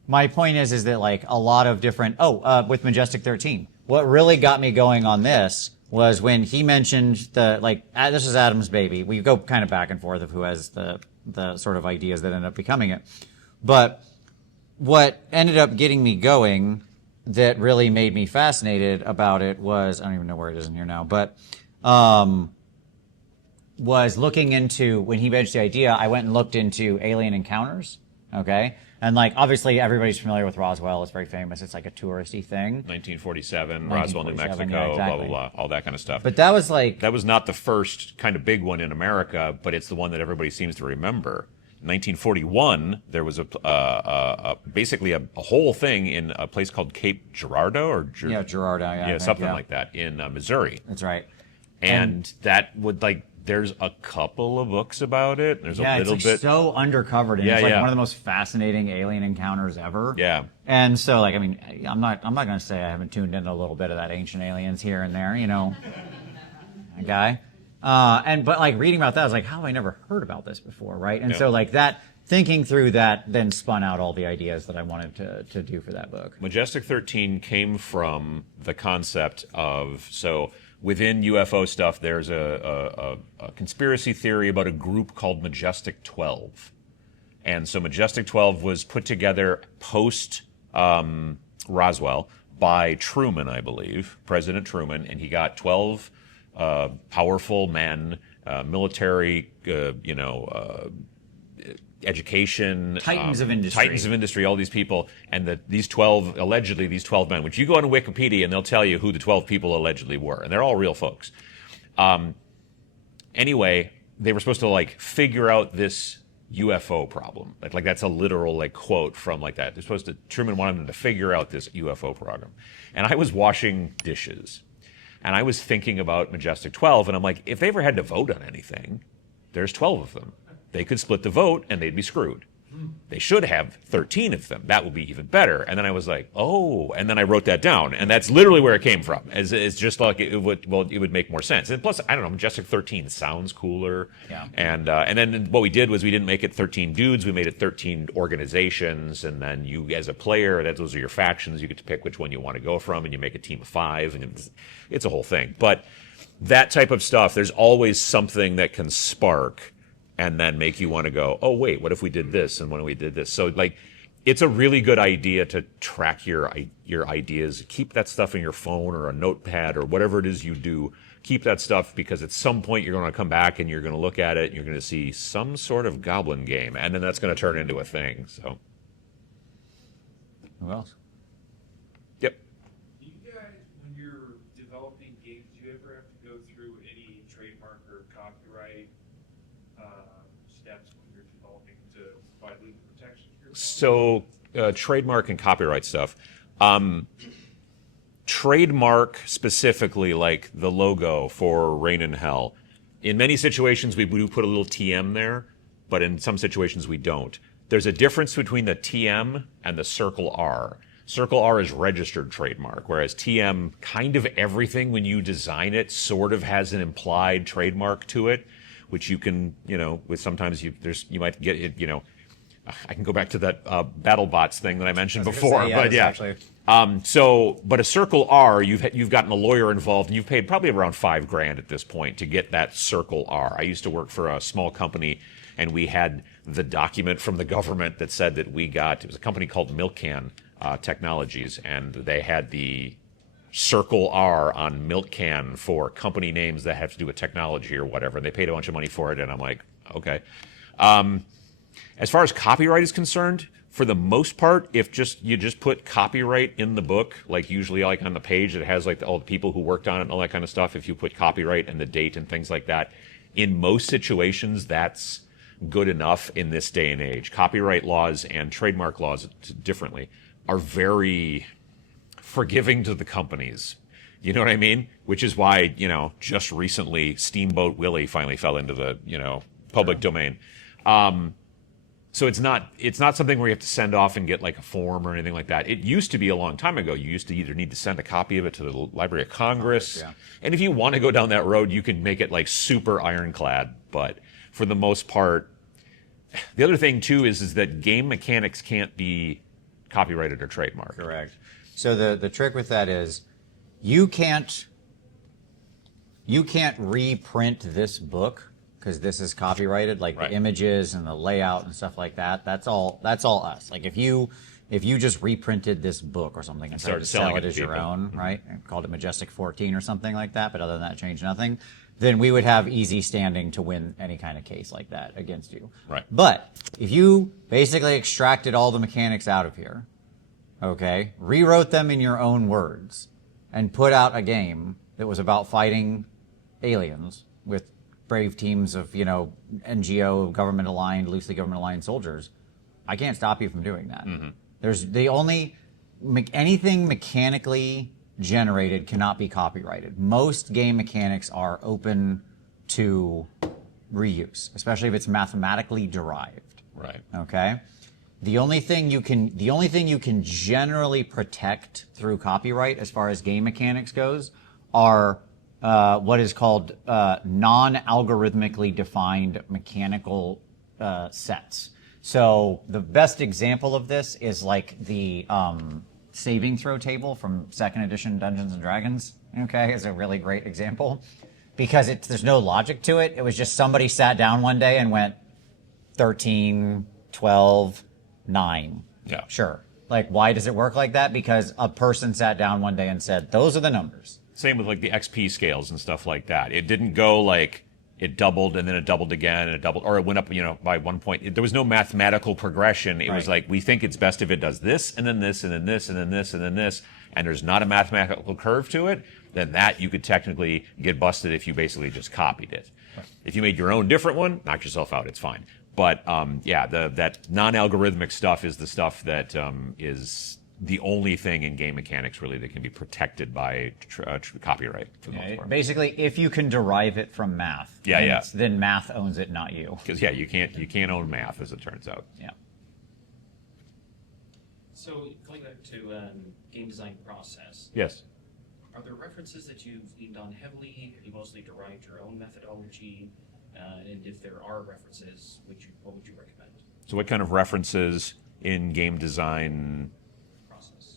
my point is that like a lot of different, with Majestic 13, what really got me going on this was when he mentioned this is Adam's baby. We go kind of back and forth of who has the sort of ideas that end up becoming it. But what ended up getting me going that really made me fascinated about it was, I don't even know where it is in here now, but was looking into, when he mentioned the idea, I went and looked into alien encounters, okay? And like, obviously everybody's familiar with Roswell. It's very famous. It's like a touristy thing. 1947, Roswell, New Mexico, yeah, exactly. blah, blah, blah, all that kind of stuff. But that was like... That was not the first kind of big one in America, but it's the one that everybody seems to remember. 1941, there was basically a whole thing in a place called Cape Girardeau, or Girardeau, yeah, something like that, in Missouri. That's right. And that would, like, there's a couple of books about it. There's a little it's bit so undercovered. And it's like one of the most fascinating alien encounters ever. Yeah. And so, like, I mean, I'm not going to say I haven't tuned into a little bit of that Ancient Aliens here and there, you know, guy. But like reading about that, I was like, how have I never heard about this before, right? And so like that, thinking through that, then spun out all the ideas that I wanted to do for that book. Majestic 13 came from the concept of, so within UFO stuff, there's a conspiracy theory about a group called Majestic 12. And so Majestic 12 was put together post Roswell by Truman, I believe, President Truman, and he got 12 powerful men, military, education, Titans of industry, all these people, and these 12 men, which you go on Wikipedia and they'll tell you who the 12 people allegedly were, and they're all real folks. Anyway, they were supposed to like figure out this UFO problem. Like that's a literal like quote from like that. Truman wanted them to figure out this UFO program. And I was washing dishes. And I was thinking about Majestic 12, and I'm like, if they ever had to vote on anything, there's 12 of them. They could split the vote, and they'd be screwed. They should have 13 of them. That would be even better. And then I was like, oh, and then I wrote that down, and that's literally where it came from. It's just like it would make more sense. And plus, I don't know, Majestic 13 sounds cooler. Yeah. And then what we did was we didn't make it 13 dudes. We made it 13 organizations, and then you, as a player, those are your factions. You get to pick which one you want to go from, and you make a team of 5, and it's a whole thing. But that type of stuff, there's always something that can spark and then make you want to go, oh, wait, what if we did this? And what if we did this? So, like, it's a really good idea to track your ideas. Keep that stuff in your phone or a notepad or whatever it is you do. Keep that stuff, because at some point you're going to come back and you're going to look at it and you're going to see some sort of goblin game. And then that's going to turn into a thing. So, who else? Yep. Do you guys, when you're developing games, do you ever have to go through any trademark or copyright steps when you're developing to provide legal protection for your So, trademark and copyright stuff. Trademark specifically, like the logo for Rain in Hell. In many situations, we do put a little TM there, but in some situations we don't. There's a difference between the TM and the Circle R. Circle R is registered trademark, whereas TM, kind of everything when you design it sort of has an implied trademark to it, which you can, with sometimes you might get it, I can go back to that BattleBots thing that I mentioned before, but yeah. Actually... but a Circle R, you've gotten a lawyer involved, and you've paid probably around $5,000 at this point to get that Circle R. I used to work for a small company, and we had the document from the government that said that it was a company called Milk Can Technologies, and they had the Circle R on milk can for company names that have to do with technology or whatever. And they paid a bunch of money for it, and I'm like, okay. As far as copyright is concerned, for the most part, if you just put copyright in the book, like usually like on the page that has like all the people who worked on it and all that kind of stuff, if you put copyright and the date and things like that, in most situations that's good enough in this day and age. Copyright laws and trademark laws differently are very forgiving to the companies. You know what I mean? Which is why, just recently Steamboat Willie finally fell into the, public domain. So it's not something where you have to send off and get like a form or anything like that. It used to be a long time ago. You used to either need to send a copy of it to the Library of Congress. Yeah. And if you want to go down that road, you can make it like super ironclad. But for the most part, the other thing too is that game mechanics can't be copyrighted or trademarked. Correct. So the trick with that is you can't you can't reprint this book because this is copyrighted, like Right. the images and the layout and stuff like that. That's all us. Like if you just reprinted this book or something and started to selling sell it it to as your people. own, right? And called it Majestic 14 or something like that, but other than that, changed nothing, then we would have easy standing to win any kind of case like that against you. Right. But if you basically extracted all the mechanics out of here, okay, rewrote them in your own words, and put out a game that was about fighting aliens with brave teams of, NGO, government-aligned, loosely government-aligned soldiers, I can't stop you from doing that. There's anything mechanically generated cannot be copyrighted. Most game mechanics are open to reuse, especially if it's mathematically derived. Right. Okay? The only thing you can generally protect through copyright as far as game mechanics goes are what is called non-algorithmically defined mechanical sets. So the best example of this is like the saving throw table from 2nd edition Dungeons and Dragons, okay, is a really great example because there's no logic to it. It was just somebody sat down one day and went 13, 12, 9. Yeah. Sure. Like, why does it work like that? Because a person sat down one day and said, those are the numbers. Same with like the XP scales and stuff like that. It didn't go like it doubled and then it doubled again and it doubled, or it went up, by 1 point. There was no mathematical progression. It was Right. like, we think it's best if it does this and then this and then this and then this and then this, and there's not a mathematical curve to it, then that you could technically get busted if you basically just copied it. Right. If you made your own different one, knock yourself out, it's fine. But that non-algorithmic stuff is the stuff that is the only thing in game mechanics really that can be protected by copyright for the most part. Basically, if you can derive it from math, then math owns it, not you. Because you can't own math, as it turns out. Yeah. So going back to game design process, Yes. are there references that you've leaned on heavily? Have you mostly derived your own methodology? And if there are references, what would you recommend? So what kind of references in game design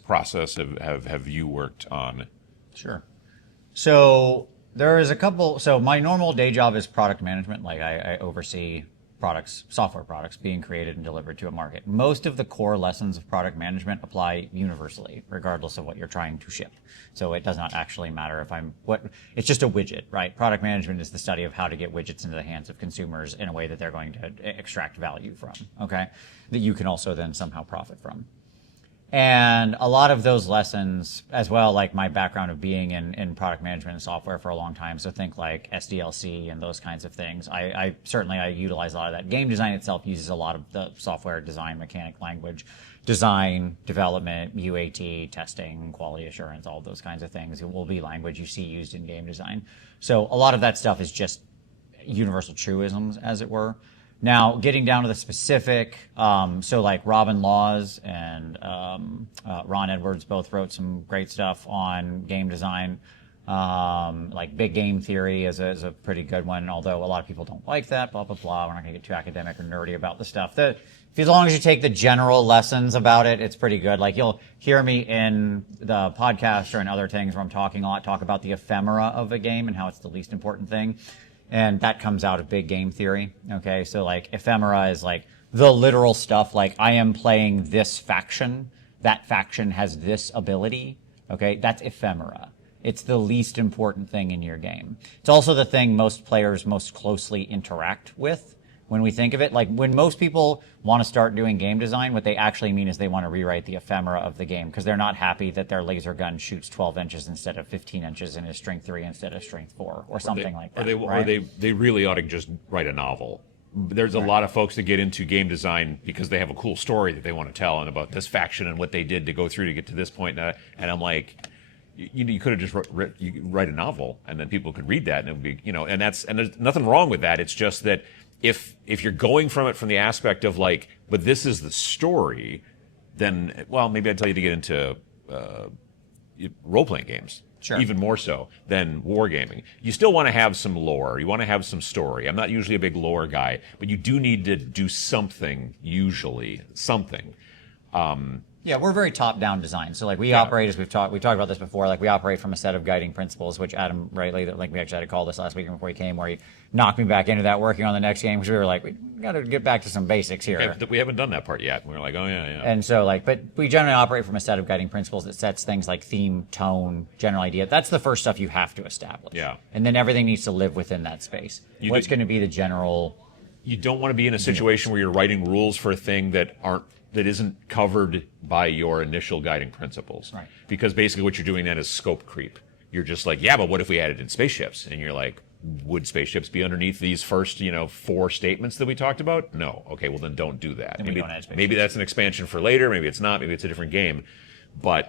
process have you worked on? Sure. So there is a couple. So my normal day job is product management. Like I oversee software products being created and delivered to a market. Most of the core lessons of product management apply universally, regardless of what you're trying to ship. So it does not actually matter if it's just a widget, right? Product management is the study of how to get widgets into the hands of consumers in a way that they're going to extract value from, okay? That you can also then somehow profit from. And a lot of those lessons, as well, like my background of being in product management and software for a long time, so think like SDLC and those kinds of things, I certainly utilize a lot of that. Game design itself uses a lot of the software design mechanic language, design, development, UAT, testing, quality assurance, all those kinds of things. It will be language you see used in game design. So a lot of that stuff is just universal truisms, as it were. Now, getting down to the specific, so like Robin Laws and Ron Edwards both wrote some great stuff on game design. Like Big Game Theory is a pretty good one, although a lot of people don't like that, blah, blah, blah. We're not going to get too academic or nerdy about the stuff. As long as you take the general lessons about it, it's pretty good. Like you'll hear me in the podcast or in other things where I'm talking a lot, talk about the ephemera of a game and how it's the least important thing. And that comes out of Big Game Theory, okay? So, like, ephemera is, like, the literal stuff, like, I am playing this faction, that faction has this ability, okay? That's ephemera. It's the least important thing in your game. It's also the thing most players most closely interact with when we think of it. Like, when most people want to start doing game design, what they actually mean is they want to rewrite the ephemera of the game because they're not happy that their laser gun shoots 12 inches instead of 15 inches and is strength 3 instead of strength 4 or something like that. Or they really ought to just write a novel. There's a lot of folks that get into game design because they have a cool story that they want to tell and about this faction and what they did to go through to get to this point. And I'm like, you could have just write a novel and then people could read that and it would be, and there's nothing wrong with that. It's just that if you're going from it from the aspect of like, but this is the story, then, well, maybe I'd tell you to get into role-playing games. Sure. Even more so than wargaming. You still want to have some lore. You want to have some story. I'm not usually a big lore guy, but you do need to do something, usually. Something. Yeah, we're very top-down design. So like we operate, as we've talked about this before. Like we operate from a set of guiding principles, which Adam rightly, like we actually had a call this last week before he came, where he knocked me back into that working on the next game, because we were like, we got to get back to some basics here. We haven't done that part yet. We were like, oh yeah. And so like, but we generally operate from a set of guiding principles that sets things like theme, tone, general idea. That's the first stuff you have to establish. Yeah. And then everything needs to live within that space. What's going to be the general? You don't want to be in a situation where you're writing rules for a thing that isn't covered by your initial guiding principles. Right. Because basically what you're doing then is scope creep. You're just like, yeah, but what if we added in spaceships? And you're like, would spaceships be underneath these first, 4 statements that we talked about? No. Okay, well then don't do that. Then we don't add spaceships. Maybe that's an expansion for later. Maybe it's not. Maybe it's a different game. But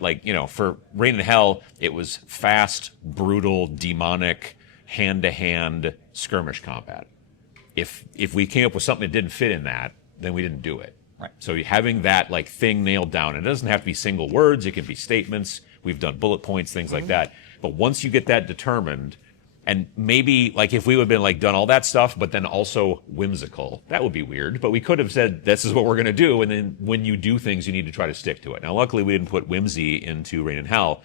for Reign in Hell, it was fast, brutal, demonic, hand-to-hand skirmish combat. If we came up with something that didn't fit in that, then we didn't do it. Right. So having that thing nailed down, it doesn't have to be single words, it can be statements. We've done bullet points, things like that. But once you get that determined, and maybe if we would have been done all that stuff, but then also whimsical, that would be weird. But we could have said, this is what we're going to do. And then when you do things, you need to try to stick to it. Now, luckily, we didn't put whimsy into Reign in Hell.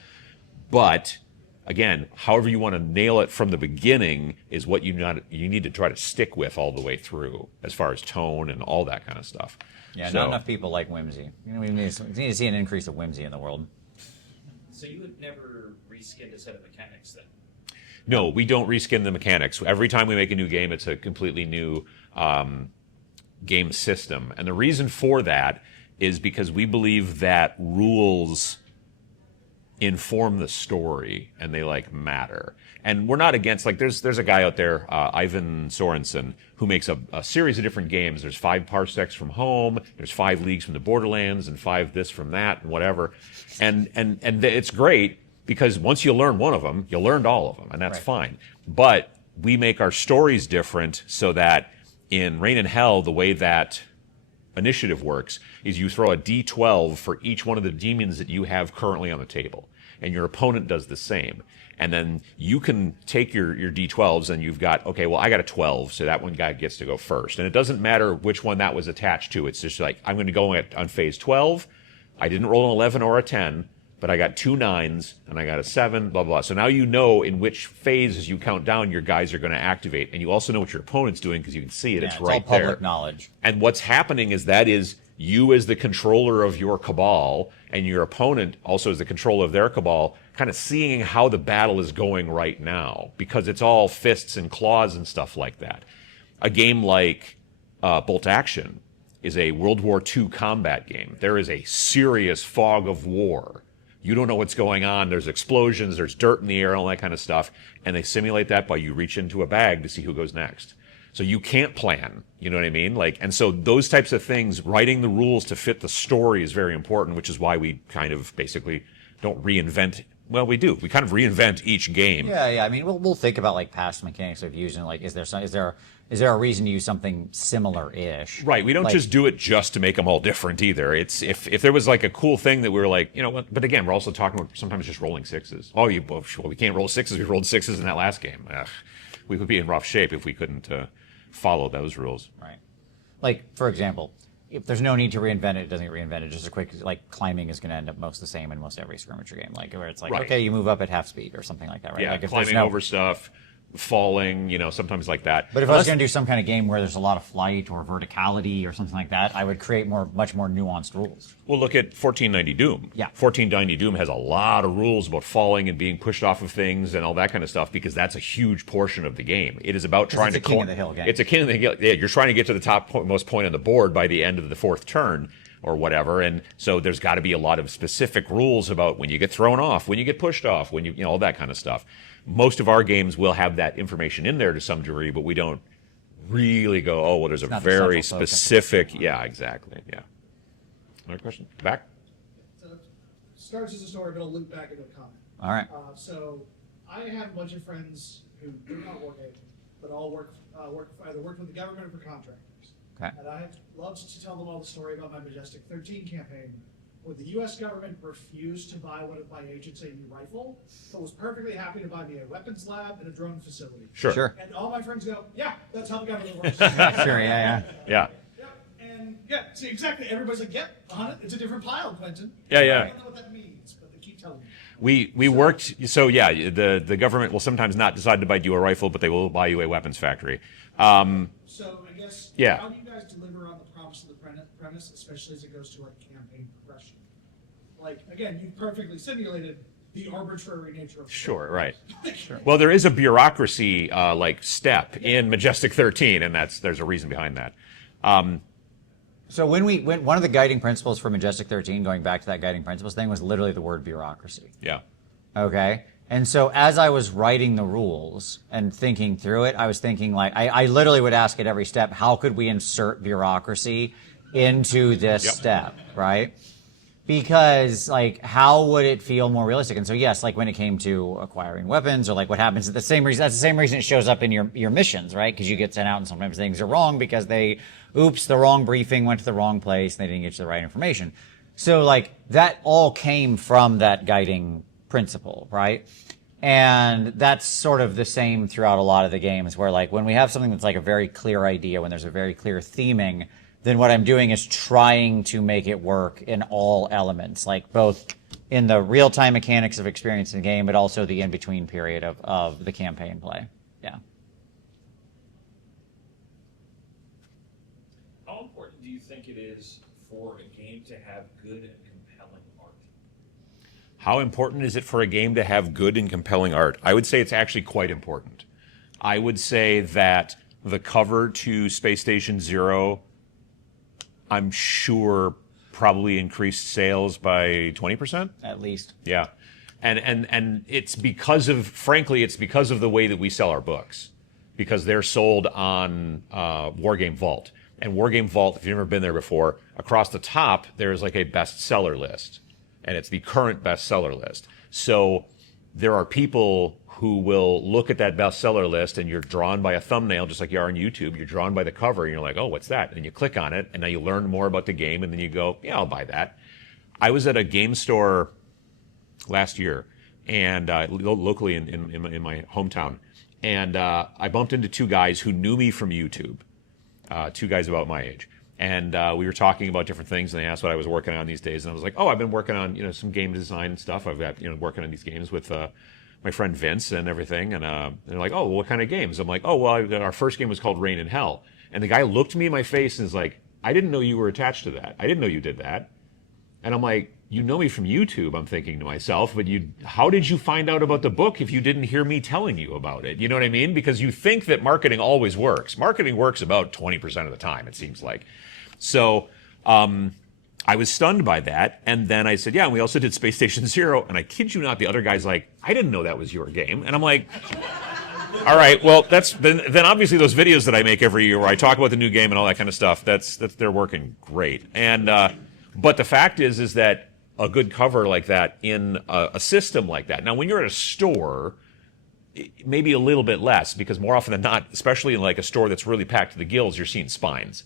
But again, however you want to nail it from the beginning is what you need to try to stick with all the way through, as far as tone and all that kind of stuff. Yeah, not enough people like whimsy. We need to see an increase of whimsy in the world. So you would never reskin a set of mechanics then? No, we don't reskin the mechanics. Every time we make a new game, it's a completely new game system. And the reason for that is because we believe that rules inform the story and they matter. And we're not against, there's a guy out there, Ivan Sorensen, who makes a series of different games. There's 5 parsecs from home, there's 5 leagues from the Borderlands, and 5 this from that, and whatever. And it's great, because once you learn one of them, you learned all of them, and that's fine. But we make our stories different so that in Reign in Hell, the way that initiative works is you throw a d12 for each one of the demons that you have currently on the table, and your opponent does the same. And then you can take your d12s, and you've got, okay, well, I got a 12, so that one guy gets to go first. And it doesn't matter which one that was attached to. It's just I'm going to go on phase 12. I didn't roll an 11 or a 10, but I got 2 9s, and I got a 7, blah, blah. So now you know in which phase, as you count down, your guys are going to activate. And you also know what your opponent's doing, because you can see it. Yeah, it's right all public there. knowledge. And what's happening is that is you as the controller of your cabal, and your opponent also as the controller of their cabal, kind of seeing how the battle is going right now, because it's all fists and claws and stuff like that. A game like Bolt Action is a World War II combat game. There is a serious fog of war. You don't know what's going on. There's explosions, there's dirt in the air, all that kind of stuff. And they simulate that by you reach into a bag to see who goes next. So you can't plan, you know what I mean? And so those types of things, writing the rules to fit the story is very important, which is why we kind of basically don't reinvent. Well, we do. We kind of reinvent each game. Yeah. I mean, we'll think about past mechanics we've used, and is there a reason to use something similar-ish? Right. We don't just do it just to make them all different either. It's if there was a cool thing that we were but again, we're also talking about sometimes just rolling 6s. Oh, we can't roll 6s. We rolled 6s in that last game. Ugh, we would be in rough shape if we couldn't follow those rules. Right. For example, if there's no need to reinvent it, it doesn't get reinvented. Just a quick, climbing is going to end up most the same in most every skirmisher game. Where it's okay, you move up at half speed or something like that, right? Yeah, If climbing over stuff, falling, sometimes like that. But if I was going to do some kind of game where there's a lot of flight or verticality or something like that, I would create much more nuanced rules. Well, look at 1490 Doom. Yeah. 1490 Doom has a lot of rules about falling and being pushed off of things and all that kind of stuff, because that's a huge portion of the game. It is about trying to... It's a king of the hill game. It's a king of the hill. Yeah, you're trying to get to the top most point on the board by the end of the 4th turn or whatever. And so there's got to be a lot of specific rules about when you get thrown off, when you get pushed off, when you all that kind of stuff. Most of our games will have that information in there to some degree, but we don't really go, oh, well, there's a very specific... Yeah, exactly. Yeah. Another question? Back? So, starts as a story, but I'll loop back into a comment. All right. So I have a bunch of friends who do not wargame, but all either work with the government or for contractors. Okay. And I have loved to tell them all the story about my Majestic 13 campaign, where the U.S. government refused to buy one of my agents a new rifle, but was perfectly happy to buy me a weapons lab and a drone facility. Sure. And all my friends go, yeah, that's how the government works. Sure, yeah. Yep. And Yeah, see, exactly. Everybody's like, yep, on it. It's a different pile, Quentin. Yeah, yeah. I don't know what that means, but they keep telling me. We worked, so yeah, the government will sometimes not decide to buy you a rifle, but they will buy you a weapons factory. So I guess, Yeah. how do you guys deliver on the promise of the premise, especially as it goes to like campaign progression? Like, again, you perfectly simulated the arbitrary nature of the Sure, right. Sure. Well, there is a bureaucracy like step in Majestic 13, and there's a reason behind that. So when one of the guiding principles for Majestic 13, going back to that guiding principles thing, was literally the word bureaucracy. Yeah. Okay. And so as I was writing the rules and thinking through it, I was thinking like, I literally would ask at every step, how could we insert bureaucracy into this step, right? Because like, how would it feel more realistic? And so yes, like when it came to acquiring weapons or like what happens, that's the same reason it shows up in your missions, right? Because you get sent out and sometimes things are wrong because the wrong briefing went to the wrong place and they didn't get you the right information. So like that all came from that guiding principle, right? And that's sort of the same throughout a lot of the games where like when we have something that's like a very clear idea, when there's a very clear theming, then what I'm doing is trying to make it work in all elements, like both in the real-time mechanics of experience in the game, but also the in-between period of the campaign play. Yeah. How important do you think it is for a game to have good and compelling art? How important is it for a game to have good and compelling art? I would say it's actually quite important. I would say that the cover to Space Station Zero, I'm sure, probably increased sales by 20%. At least. Yeah. And it's because of, frankly, it's because of the way that we sell our books. Because they're sold on Wargame Vault. And Wargame Vault, if you've never been there before, across the top, there's like a bestseller list. And it's the current bestseller list. So there are people who will look at that bestseller list and you're drawn by a thumbnail, just like you are on YouTube. You're drawn by the cover and you're like, oh, what's that? And you click on it and now you learn more about the game and then you go, yeah, I'll buy that. I was at a game store last year and locally in my hometown. And I bumped into two guys who knew me from YouTube, two guys about my age. And we were talking about different things, and they asked what I was working on these days. And I was like, oh, I've been working on, some game design and stuff. I've got, working on these games with my friend Vince and everything. And they're like, oh, well, what kind of games? I'm like, oh, well, our first game was called Rain in Hell. And the guy looked me in my face and is like, I didn't know you were attached to that. I didn't know you did that. And I'm like, you know me from YouTube, I'm thinking to myself, but how did you find out about the book if you didn't hear me telling you about it? You know what I mean? Because you think that marketing always works. Marketing works about 20% of the time, it seems like. So I was stunned by that. And then I said, yeah, and we also did Space Station Zero. And I kid you not, the other guy's like, I didn't know that was your game. And I'm like, all right, well, then obviously those videos that I make every year where I talk about the new game and all that kind of stuff, they're working great. And but the fact is that a good cover like that in a system like that. Now, when you're at a store, maybe a little bit less, because more often than not, especially in like a store that's really packed to the gills, you're seeing spines.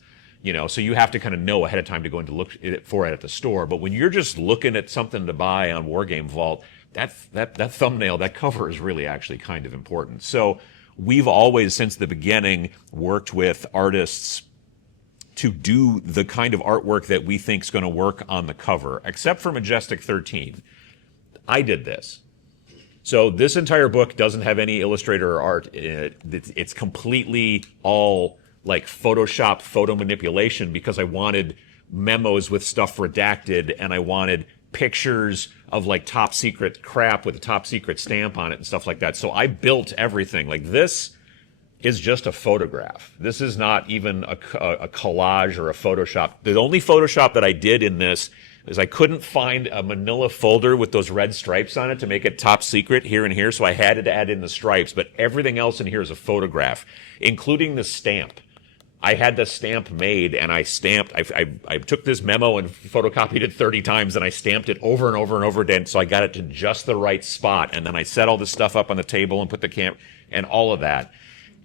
So you have to kind of know ahead of time to go in to look for it at the store. But when you're just looking at something to buy on Wargame Vault, that thumbnail, that cover is really actually kind of important. So we've always, since the beginning, worked with artists to do the kind of artwork that we think is going to work on the cover, except for Majestic 13. I did this. So this entire book doesn't have any illustrator or art in it. It's completely all like Photoshop photo manipulation because I wanted memos with stuff redacted and I wanted pictures of like top secret crap with a top secret stamp on it and stuff like that. So I built everything. Like this is just a photograph. This is not even a collage or a Photoshop. The only Photoshop that I did in this is I couldn't find a manila folder with those red stripes on it to make it top secret here and here, so I had to add in the stripes, but everything else in here is a photograph, including the stamp. I had the stamp made and I took this memo and photocopied it 30 times and I stamped it over and over and over again so I got it to just the right spot. And then I set all this stuff up on the table and put the camera and all of that.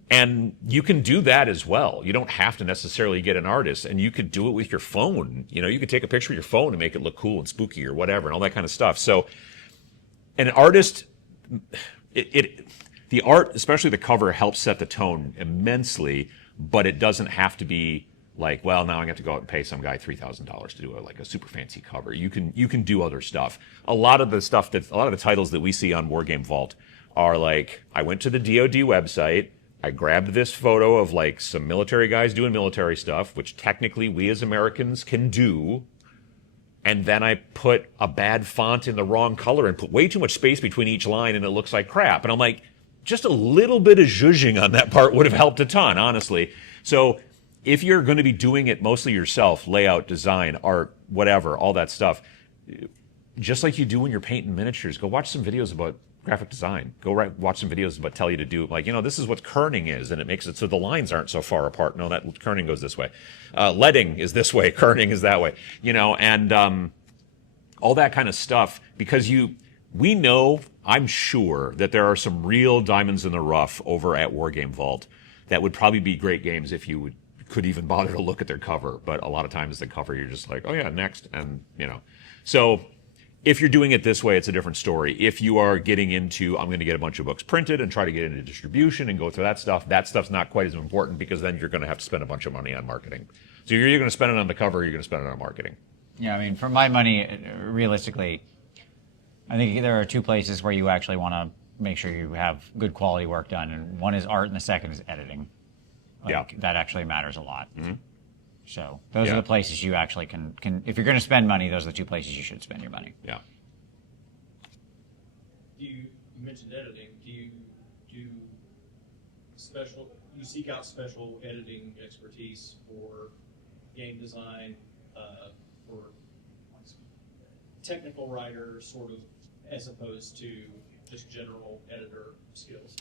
And you can do that as well. You don't have to necessarily get an artist, and you could do it with your phone. You could take a picture of your phone and make it look cool and spooky or whatever and all that kind of stuff. So an artist, the art, especially the cover, helps set the tone immensely, but it doesn't have to be Like, well, now I have to go out and pay some guy $3,000 to do a super fancy cover. You can do other stuff. A lot of the titles that we see on Wargame Vault are like, I went to the DoD website, I grabbed this photo of like some military guys doing military stuff, which technically we as Americans can do, and then I put a bad font in the wrong color and put way too much space between each line, and it looks like crap. And I'm like, just a little bit of zhuzhing on that part would have helped a ton, honestly. So if you're going to be doing it mostly yourself, layout, design, art, whatever, all that stuff, just like you do when you're painting miniatures, go watch some videos about graphic design. Watch some videos about tell you to do, like, this is what kerning is, and it makes it so the lines aren't so far apart. No, that kerning goes this way. Leading is this way, kerning is that way. And all that kind of stuff, because we know, I'm sure, that there are some real diamonds in the rough over at Wargame Vault that would probably be great games if you could even bother to look at their cover. But a lot of times the cover, you're just like, oh yeah, next. And, So if you're doing it this way, it's a different story. If you are getting into, I'm going to get a bunch of books printed and try to get into distribution and go through that stuff's not quite as important, because then you're going to have to spend a bunch of money on marketing. So you're going to spend it on the cover, you're going to spend it on marketing. Yeah, I mean, for my money, realistically, I think there are two places where you actually want to make sure you have good quality work done, and one is art, and the second is editing. That actually matters a lot. Mm-hmm. So those are the places you actually can. If you're going to spend money, those are the two places you should spend your money. Yeah. You mentioned editing. Do you seek out special editing expertise for game design, for technical writer, sort of, as opposed to just general editor skills?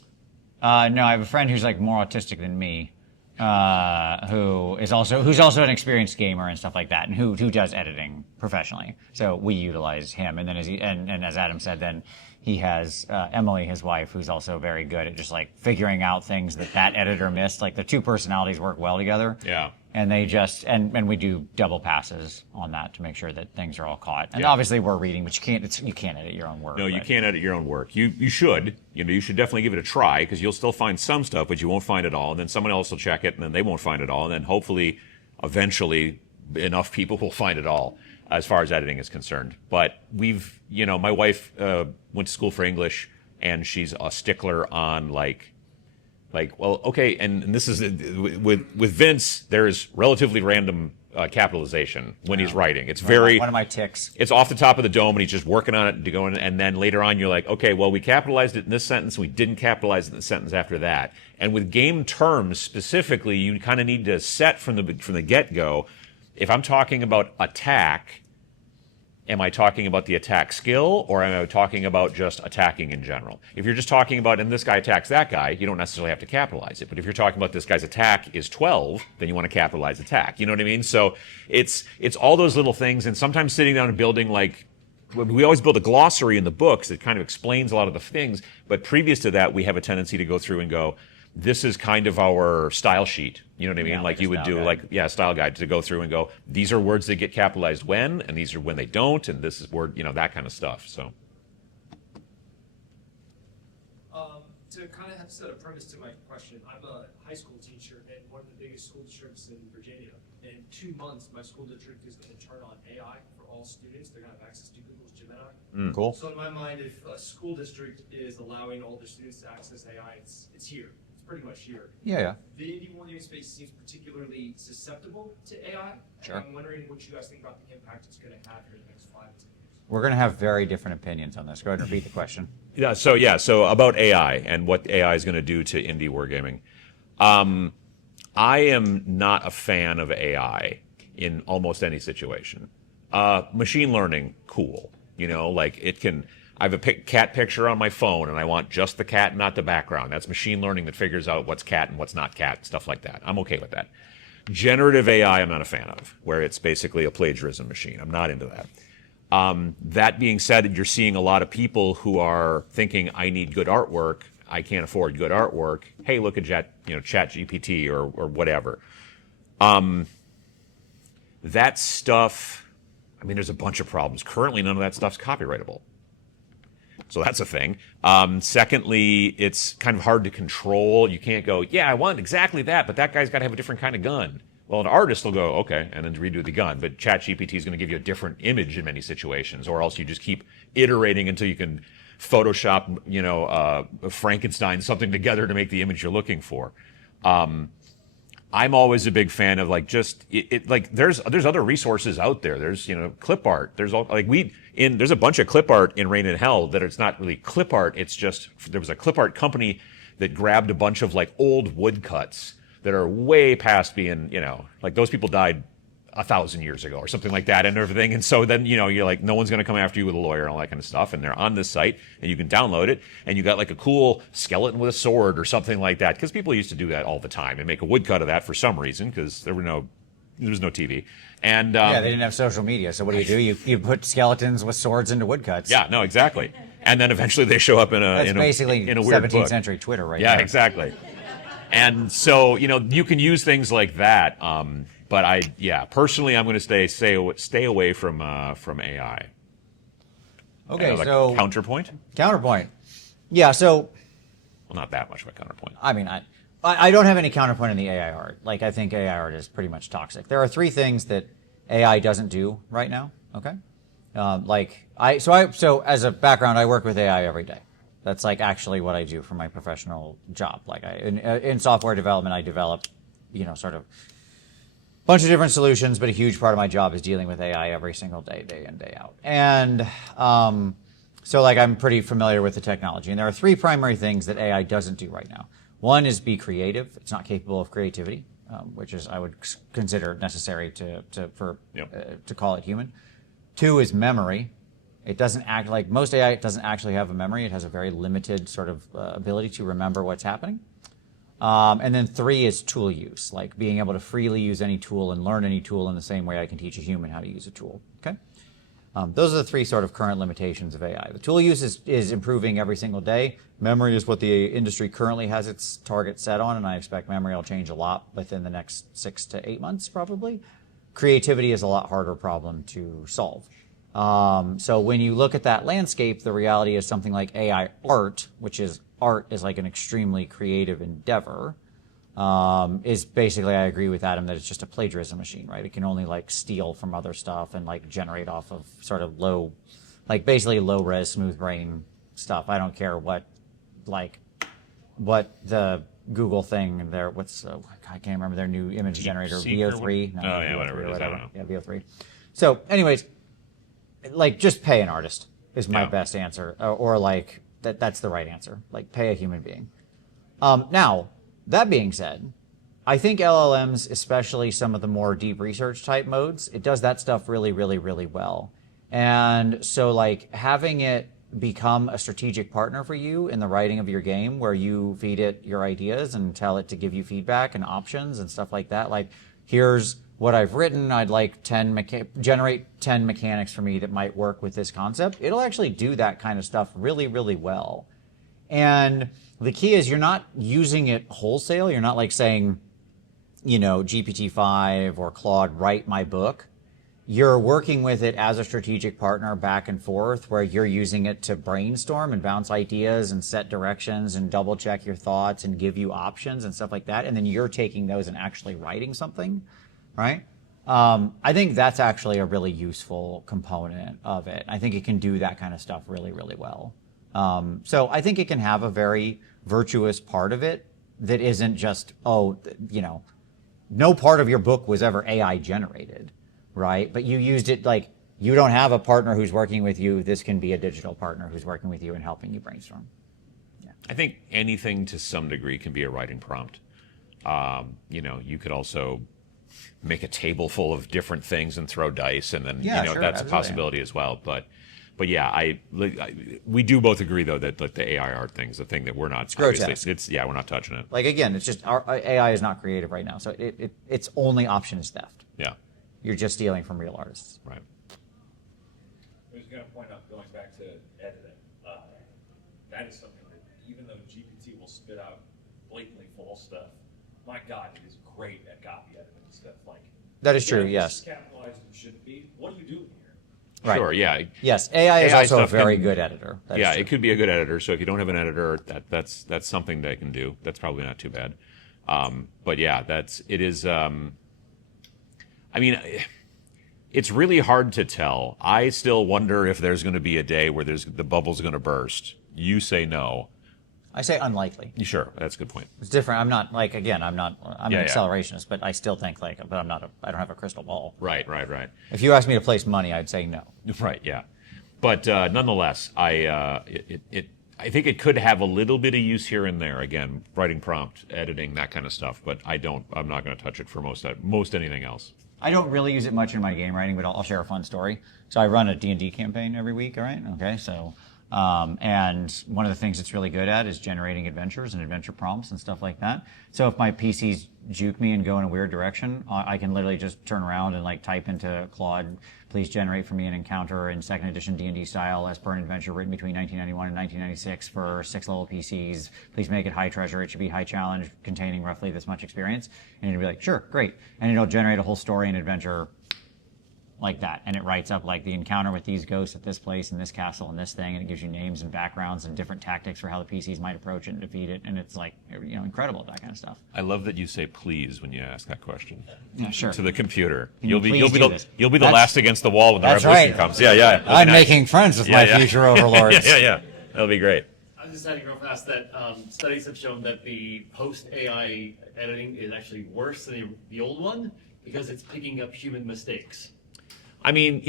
No, I have a friend who's like more autistic than me, who's also an experienced gamer and stuff like that, and who does editing professionally. So we utilize him, and then as Adam said, then he has Emily, his wife, who's also very good at just like figuring out things that editor missed. Like the two personalities work well together. Yeah. And they just and we do double passes on that to make sure that things are all caught. And obviously we're reading, but you can't edit your own work. No, you can't edit your own work. You should. You should definitely give it a try, because you'll still find some stuff, but you won't find it all. And then someone else will check it, and then they won't find it all. And then hopefully, eventually, enough people will find it all, as far as editing is concerned. But my wife went to school for English, and she's a stickler on well, okay, and this is with Vince. There's relatively random capitalization when he's writing. It's one of my ticks. It's off the top of the dome, and he's just working on it to go in. And then later on, you're like, okay, well, we capitalized it in this sentence, we didn't capitalize it in the sentence after that. And with game terms specifically, you kind of need to set from the get-go. If I'm talking about attack, am I talking about the attack skill, or am I talking about just attacking in general? If you're just talking about, and this guy attacks that guy, you don't necessarily have to capitalize it. But if you're talking about this guy's attack is 12, then you want to capitalize attack. You know what I mean? So it's all those little things. And sometimes sitting down and building, we always build a glossary in the books that kind of explains a lot of the things. But previous to that, we have a tendency to go through and go, this is kind of our style sheet. You know what I mean? Yeah, like you would do, style guide, to go through and go, these are words that get capitalized when, and these are when they don't, and this is word, that kind of stuff. So. To kind of set a premise to my question, I'm a high school teacher in one of the biggest school districts in Virginia. In 2 months, my school district is going to turn on AI for all students. They're going to have access to Google's Gemini. Cool. So in my mind, if a school district is allowing all their students to access AI, it's here. Pretty much here. Yeah. The indie wargaming space seems particularly susceptible to AI. Sure. And I'm wondering what you guys think about the impact it's going to have in the next 5 to 10 years. We're going to have very different opinions on this. Go ahead and repeat the question. So about AI and what AI is going to do to indie wargaming. I am not a fan of AI in almost any situation. Machine learning, cool. It can. I have a cat picture on my phone, and I want just the cat, not the background. That's machine learning that figures out what's cat and what's not cat, stuff like that. I'm okay with that. Generative AI, I'm not a fan of, where it's basically a plagiarism machine. I'm not into that. That being said, you're seeing a lot of people who are thinking, I need good artwork. I can't afford good artwork. Hey, look at ChatGPT or whatever. That stuff, there's a bunch of problems. Currently, none of that stuff's copyrightable. So that's a thing. Secondly, it's kind of hard to control. You can't go, I want exactly that, but that guy's got to have a different kind of gun. Well, an artist will go, okay, and then redo the gun. But ChatGPT is going to give you a different image in many situations, or else you just keep iterating until you can Photoshop, Frankenstein something together to make the image you're looking for. I'm always a big fan of like there's other resources out there. There's clip art. There's there's a bunch of clip art in Rain and Hell that it's not really clip art. It's just there was a clip art company that grabbed a bunch of like old woodcuts that are way past being, like those people died 1,000 years ago or something like that and everything. And so then, you're like, no one's going to come after you with a lawyer and all that kind of stuff. And they're on this site and you can download it and you got like a cool skeleton with a sword or something like that. Because people used to do that all the time and make a woodcut of that for some reason because there was no TV. And yeah, they didn't have social media. So what do? You put skeletons with swords into woodcuts. Yeah, no, exactly. And then eventually they show up in a basically in a weird 17th book. century Twitter right Yeah, now. exactly. And so, you can use things like that. But personally, I'm going to stay away from AI. Okay, Like so counterpoint. Counterpoint. Yeah, so Well, not that much of a counterpoint. I mean, I don't have any counterpoint in the AI art. Like, I think AI art is pretty much toxic. There are 3 things that AI doesn't do right now. Okay, so as a background, I work with AI every day. That's like actually what I do for my professional job. Like in software development, I develop, sort of bunch of different solutions, but a huge part of my job is dealing with AI every single day, day in, day out. And so like I'm pretty familiar with the technology. And there are 3 primary things that AI doesn't do right now. One is be creative. It's not capable of creativity, which is I would consider necessary to call it human. 2 is memory. It doesn't act like most AI. It doesn't actually have a memory. It has a very limited sort of ability to remember what's happening. And then 3 is tool use, like being able to freely use any tool and learn any tool in the same way I can teach a human how to use a tool. Okay, those are the 3 sort of current limitations of AI. The tool use is improving every single day. Memory is what the industry currently has its target set on, and I expect memory will change a lot within the next 6 to 8 months, probably. Creativity is a lot harder problem to solve. So when you look at that landscape, the reality is something like AI art, which is art is like an extremely creative endeavor, is basically, I agree with Adam that it's just a plagiarism machine, right? It can only like steal from other stuff and like generate off of sort of basically low res, smooth brain stuff. I don't care what the Google thing there, I can't remember their new image generator, VO3. No, oh, yeah, whatever it is, I whatever. don't know. Yeah, VO3. So anyways, like just pay an artist is my best answer, or like that's the right answer. Like pay a human being. Now, that being said, I think LLMs, especially some of the more deep research type modes, it does that stuff really, really, really well. And so like having it become a strategic partner for you in the writing of your game, where you feed it your ideas and tell it to give you feedback and options and stuff like that. Like, here's what I've written. I'd like generate 10 mechanics for me that might work with this concept. It'll actually do that kind of stuff really, really well. And the key is you're not using it wholesale. You're not like saying, GPT-5 or Claude, write my book. You're working with it as a strategic partner back and forth, where you're using it to brainstorm and bounce ideas and set directions and double check your thoughts and give you options and stuff like that. And then you're taking those and actually writing something, right? I think that's actually a really useful component of it. I think it can do that kind of stuff really, really well. So I think it can have a very virtuous part of it that isn't just, no part of your book was ever AI generated. Right? But you used it like you don't have a partner who's working with you. This can be a digital partner who's working with you and helping you brainstorm. Yeah. I think anything to some degree can be a writing prompt. You could also make a table full of different things and throw dice, and then sure, that's absolutely. a possibility as well. But yeah, we do both agree though that like the AI art thing's the thing that we're not. grotesque. We're not touching it. Like again, it's just our AI is not creative right now, so its only option is theft. Yeah. You're just stealing from real artists. Right. I was going to point out, going back to editing, that is something that even though GPT will spit out blatantly false stuff, my God, it is great at copy editing stuff. Like That is true. this Yes. is capitalized and shouldn't be. What are you doing here? Right. Sure. Yeah. Yes. AI is AI also a stuff very can- good editor. That is Yeah, true. it could be a good editor. So if you don't have an editor, that's something they can do. That's probably not too bad. But yeah, it is. I mean, it's really hard to tell. I still wonder if there's going to be a day where the bubble's going to burst. You say no. I say unlikely. Sure, that's a good point. It's different. I'm not like, again, I'm an Yeah. accelerationist, but I still think like, but I don't have a crystal ball. Right. If you asked me to place money, I'd say no. Right, yeah. But nonetheless, I think it could have a little bit of use here and there. Again, writing prompt, editing, that kind of stuff. But I'm not going to touch it for most anything else. I don't really use it much in my game writing, but I'll share a fun story. So I run a D&D campaign every week, all right? Okay, so, and one of the things it's really good at is generating adventures and adventure prompts and stuff like that. So if my PCs juke me and go in a weird direction, I can literally just turn around and like type into Claude, please generate for me an encounter in 2nd edition D&D style as per an adventure written between 1991 and 1996 for 6 level PCs. Please make it high treasure. It should be high challenge, containing roughly this much experience. And it'll be like, sure, great. And it'll generate a whole story and adventure like that. And it writes up like the encounter with these ghosts at this place and this castle and this thing. And it gives you names and backgrounds and different tactics for how the PCs might approach it and defeat it. And it's like, incredible, that kind of stuff. I love that you say please when you ask that question. Yeah, sure. To the computer. Can You'll you be please do this? the last against the wall when the That's revolution right. comes. Yeah. I'm making friends with my future overlords. yeah. That'll be great. I was just adding real fast that studies have shown that the post-AI editing is actually worse than the old one because it's picking up human mistakes. I mean,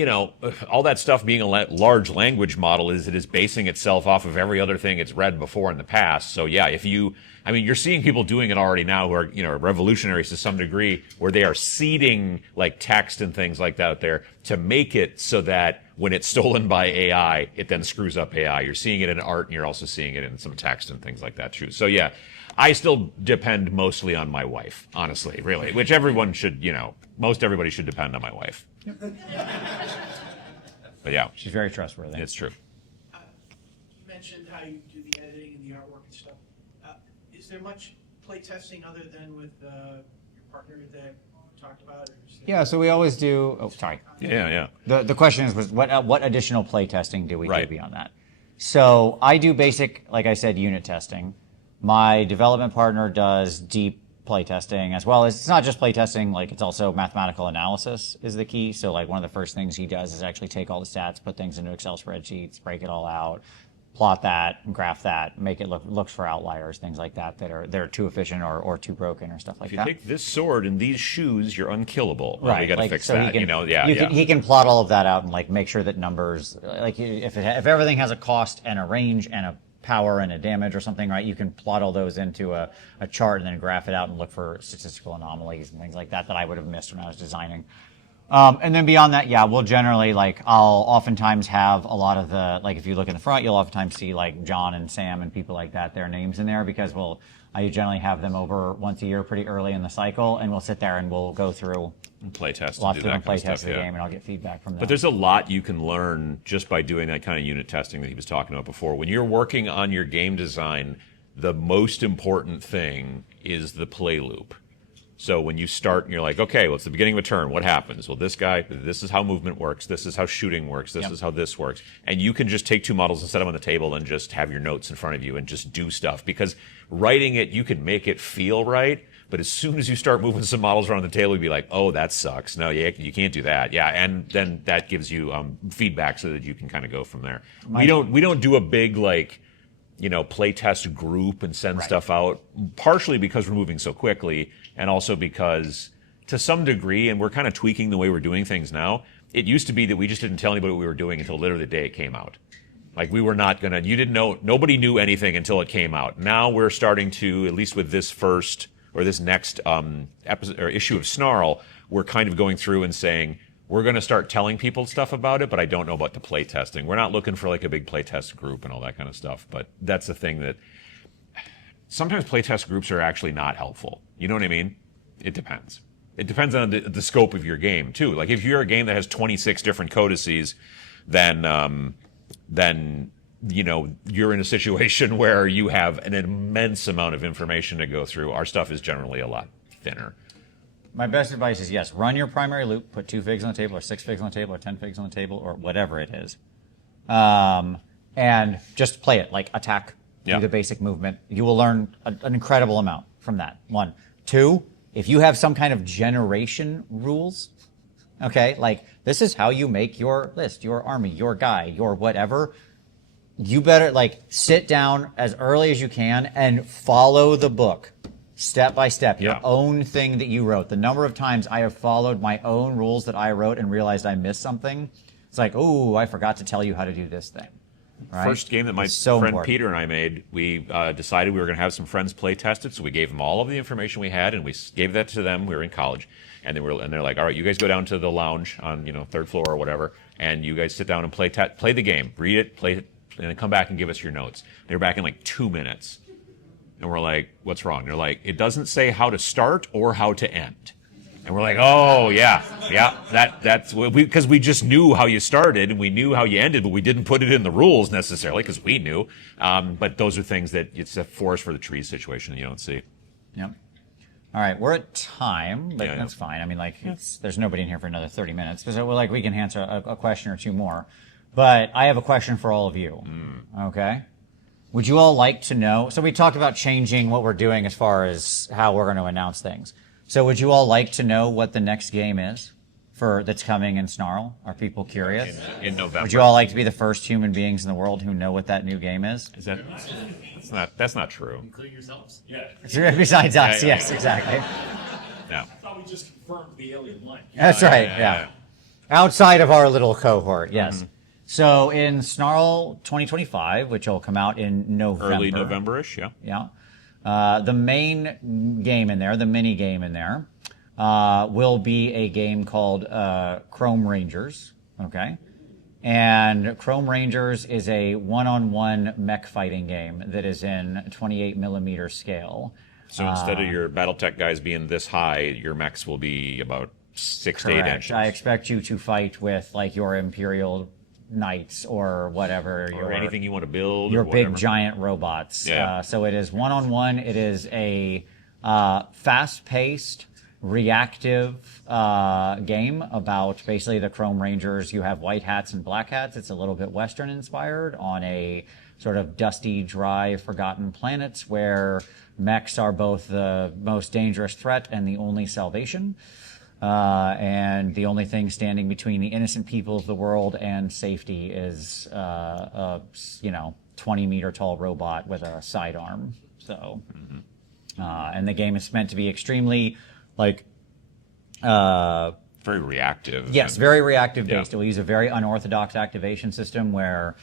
all that stuff being a large language model it is basing itself off of every other thing it's read before in the past. So yeah, you're seeing people doing it already now who are, revolutionaries to some degree, where they are seeding like text and things like that out there to make it so that when it's stolen by AI, it then screws up AI. You're seeing it in art and you're also seeing it in some text and things like that too. So yeah, I still depend mostly on my wife, honestly, really, which everyone should, most everybody should depend on my wife. But yeah, She's very trustworthy. it's true. You mentioned how you do the editing and the artwork and stuff. Is there much play testing other than with your partner that you talked about? Yeah, so we always do. Oh, sorry. Yeah. The question was what additional play testing do we Right. do beyond that? So I do basic, like I said, unit testing. My development partner does deep play testing as well as it's not just play testing, like it's also mathematical analysis is the key. So like one of the first things he does is actually take all the stats, put things into Excel spreadsheets, break it all out, plot that, graph that, make it look for outliers, things like that are too efficient or too broken or stuff like If you that. take this sword and these shoes, you're unkillable. Well, we got to like, fix so that. He can, He can plot all of that out and like make sure that numbers, like if everything has a cost and a range and a power and a damage or something, right? You can plot all those into a chart and then graph it out and look for statistical anomalies and things like that I would have missed when I was designing. And then beyond that, yeah, we'll generally I'll oftentimes have a lot of the, like if you look in the front, you'll oftentimes see like John and Sam and people like that, their names in there because I generally have them over once a year pretty early in the cycle and we'll sit there and we'll go through play test lots and of do that different play kind of tests stuff, of the yeah. game and I'll get feedback from them. But there's a lot you can learn just by doing that kind of unit testing that he was talking about before. When you're working on your game design, the most important thing is the play loop. So when you start and you're like, okay, well, it's the beginning of a turn. What happens? Well, this is how movement works. This is how shooting works. This is how this works. And you can just take 2 models and set them on the table and just have your notes in front of you and just do stuff. Because writing it, you can make it feel right. But as soon as you start moving some models around the table, you'd be like, oh, that sucks. No, you can't do that. Yeah, and then that gives you feedback so that you can kind of go from there. We don't do a big play test group and send stuff out, partially because we're moving so quickly and also because to some degree, and we're kind of tweaking the way we're doing things now, it used to be that we just didn't tell anybody what we were doing until literally the day it came out. Like we were not going to, you didn't know, nobody knew anything until it came out. Now we're starting to, at least with this first or this next episode or issue of Snarl, we're kind of going through and saying, we're going to start telling people stuff about it, but I don't know about the play testing. We're not looking for like a big play test group and all that kind of stuff. But that's the thing that sometimes play test groups are actually not helpful. You know what I mean? It depends. It depends on the scope of your game too. Like if you're a game that has 26 different codices, then you're in a situation where you have an immense amount of information to go through. Our stuff is generally a lot thinner. My best advice is yes, run your primary loop, put 2 figs on the table or 6 figs on the table or 10 figs on the table or whatever it is. And just play it, like attack, do the basic movement. You will learn an incredible amount from that, 1. 2, if you have some kind of generation rules, Okay, like this is how you make your list, your army, your guy, your whatever. You better like sit down as early as you can and follow the book step by step, your own thing that you wrote. The number of times I have followed my own rules that I wrote and realized I missed something. It's like, oh, I forgot to tell you how to do this thing. Right? First game that my friend Peter and I made, we decided we were going to have some friends play test it, so we gave them all of the information we had, and we gave that to them. We were in college, and they're like, all right, you guys go down to the lounge on third floor or whatever, and you guys sit down and play the game, read it, play it, and then come back and give us your notes. They were back in like 2 minutes. And we're like, what's wrong? They're like, it doesn't say how to start or how to end. And we're like, oh, yeah, that's because we just knew how you started and we knew how you ended, but we didn't put it in the rules necessarily because we knew. But those are things that it's a forest for the trees situation that you don't see. Yep. All right, we're at time, but that's fine. I mean, like, there's nobody in here for another 30 minutes. So, like, we can answer a question or two more. But I have a question for all of you. Okay? Would you all like to know? So we talked about changing what we're doing as far as how we're going to announce things. So would you all like to know what the next game is that's coming in Snarl? Are people curious? In November. Would you all like to be the first human beings in the world who know what that new game is? That's not true. Including yourselves? Yeah. Besides us, yes, exactly. No. I thought we just confirmed the alien line. That's right, yeah. Outside of our little cohort, yes. So in Snarl 2025, which will come out in November. Early November-ish, yeah. Yeah. The main game in there, the mini game in there, will be a game called Chrome Rangers. Okay. And Chrome Rangers is a one-on-one mech fighting game that is in 28 millimeter scale. So instead of your BattleTech guys being this high, your mechs will be about 6 to 8 inches. I expect you to fight with like your Imperial Knights or whatever. Or anything you want to build. Your or whatever. big giant robots. Yeah. So it is one-on-one. It is a fast-paced, reactive game about basically the Chrome Rangers. You have white hats and black hats. It's a little bit Western inspired on a sort of dusty, dry, forgotten planet where mechs are both the most dangerous threat and the only salvation. And the only thing standing between the innocent people of the world and safety is a 20-meter tall robot with a sidearm. So, and the game is meant to be extremely like very reactive. Yes, very reactive based. It will use a very unorthodox activation system where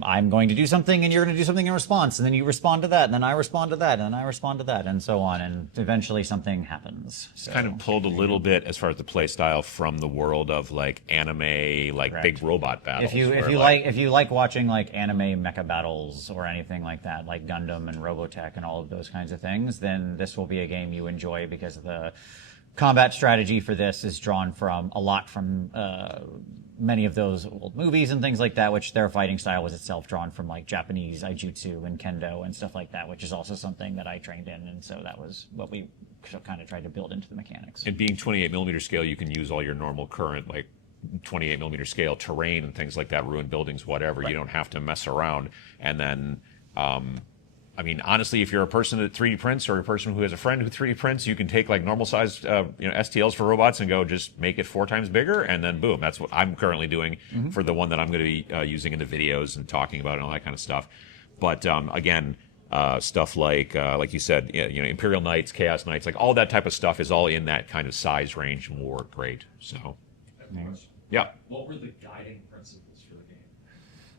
I'm going to do something and you're going to do something in response, and then you respond to that, and then I respond to that, and then I respond to that, and so on, and eventually something happens. So. It's kind of pulled a little bit as far as the play style from the world of like anime, like Correct. big robot battles. If you like watching like anime mecha battles or anything like that, like Gundam and Robotech and all of those kinds of things, then this will be a game you enjoy because the combat strategy for this is drawn from a lot from many of those old movies and things like that, which their fighting style was itself drawn from like Japanese Aijutsu and Kendo and stuff like that, which is also something that I trained in, and so that was what we kind of tried to build into the mechanics. And being 28 millimeter scale, you can use all your normal current like 28 millimeter scale terrain and things like that, ruined buildings, whatever. Right. You don't have to mess around. And then I mean, honestly, if you're a person that 3D prints or a person who has a friend who 3D prints, you can take like normal sized STLs for robots and go just make it 4 times bigger, and then boom. That's what I'm currently doing for the one that I'm going to be using in the videos and talking about and all that kind of stuff. But again, stuff like you said, Imperial Knights, Chaos Knights, like all that type of stuff is all in that kind of size range and will work great. So, yeah. What were the guiding principles for the game?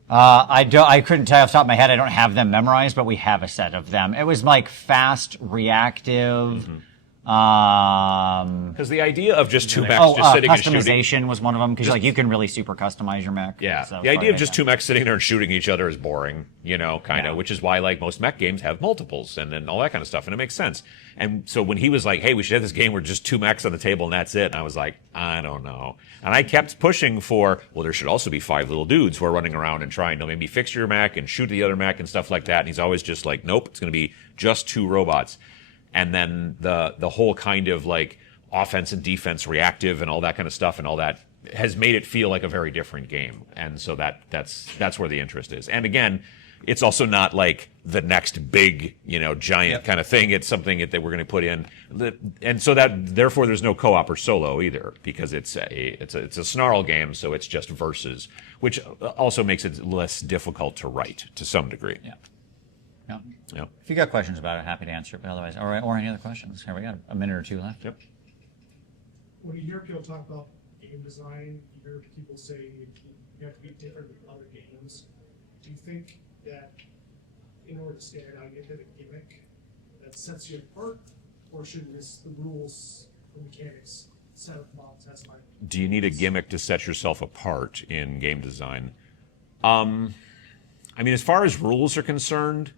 I couldn't tell off the top of my head. I don't have them memorized, but we have a set of them. It was like fast, reactive. Because the idea of just 2 mechs just sitting and shooting. Customization was one of them, because like you can really super customize your mech. Yeah, so the idea of just 2 mechs sitting there and shooting each other is boring, kind of, which is why like most mech games have multiples and all that kind of stuff, and it makes sense. And so when he was like, hey, we should have this game where just 2 mechs on the table and that's it, and I was like, I don't know. And I kept pushing for, well, there should also be 5 little dudes who are running around and trying to maybe fix your mech and shoot the other mech and stuff like that, and he's always just like, nope, it's going to be just 2 robots. And then the whole kind of like offense and defense, reactive and all that kind of stuff and all that has made it feel like a very different game. And so that's where the interest is. And again, it's also not like the next big, giant kind of thing. It's something that we're going to put in, and so that therefore there's no co-op or solo either, because it's a Snarl game, so it's just versus, which also makes it less difficult to write to some degree. Yeah. Yep. If you got questions about it, happy to answer it. But otherwise, or any other questions? Here we got a minute or two left. Yep. When you hear people talk about game design, you hear people say you have to be different than other games. Do you think that in order to stand out, you have to have a gimmick that sets you apart, or should the rules, the mechanics, set up models? That's my. Do you need a gimmick to set yourself apart in game design? As far as rules are concerned,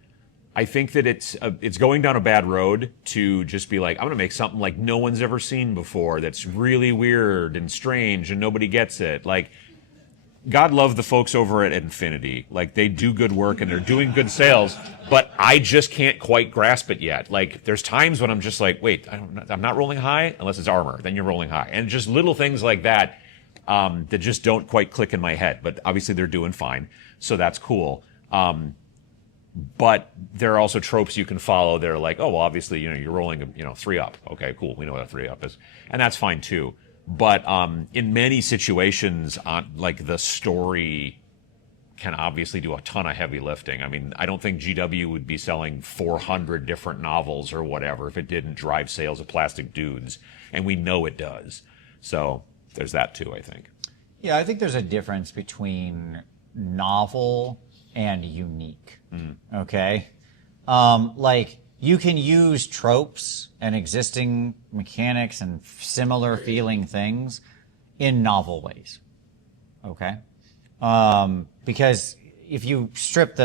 I think that it's going down a bad road to just be like, I'm going to make something like no one's ever seen before that's really weird and strange and nobody gets it. Like, God love the folks over at Infinity. Like, they do good work and they're doing good sales, but I just can't quite grasp it yet. Like, there's times when I'm just like, wait, I'm not rolling high unless it's armor. Then you're rolling high. And just little things like that that just don't quite click in my head. But obviously they're doing fine, so that's cool. But there are also tropes you can follow. They're like, oh, well, obviously, you're rolling, 3 up. Okay, cool. We know what a 3 up is. And that's fine too. But in many situations, like, the story can obviously do a ton of heavy lifting. I don't think GW would be selling 400 different novels or whatever if it didn't drive sales of Plastic Dudes. And we know it does. So there's that too, I think. Yeah, I think there's a difference between novel and unique. Okay? Like, you can use tropes and existing mechanics and similar feeling things in novel ways. Okay? Because if you strip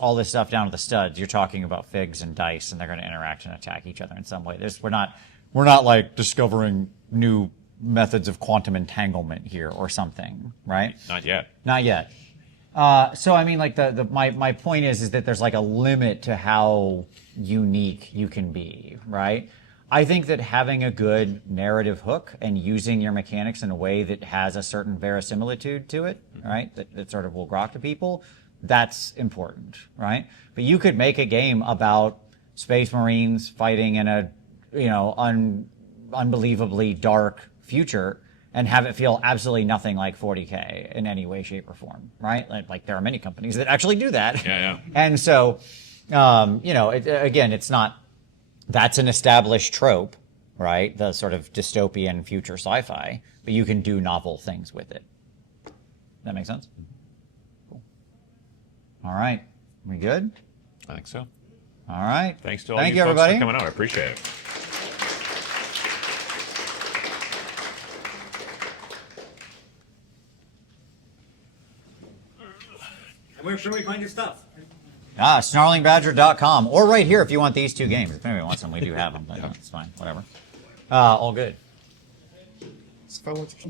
all this stuff down to the studs, you're talking about figs and dice, and they're going to interact and attack each other in some way. We're not like discovering new methods of quantum entanglement here or something, right? Not yet. Not yet. So my point is that there's like a limit to how unique you can be, right? I think that having a good narrative hook and using your mechanics in a way that has a certain verisimilitude to it, right? That sort of will grok to people, that's important, right? But you could make a game about Space Marines fighting in a, unbelievably dark future and have it feel absolutely nothing like 40K in any way, shape, or form, right? Like there are many companies that actually do that. Yeah. And so, it's not, that's an established trope, right? The sort of dystopian future sci-fi, but you can do novel things with it. That make sense? Cool. All right. We good? I think so. All right. Thanks to all Thank you you, folks everybody. for coming out. I appreciate it. Where should we find your stuff? Snarlingbadger.com, or right here if you want these 2 games. If anybody wants them, we do have them, but it's fine. Whatever. All good. If I want to keep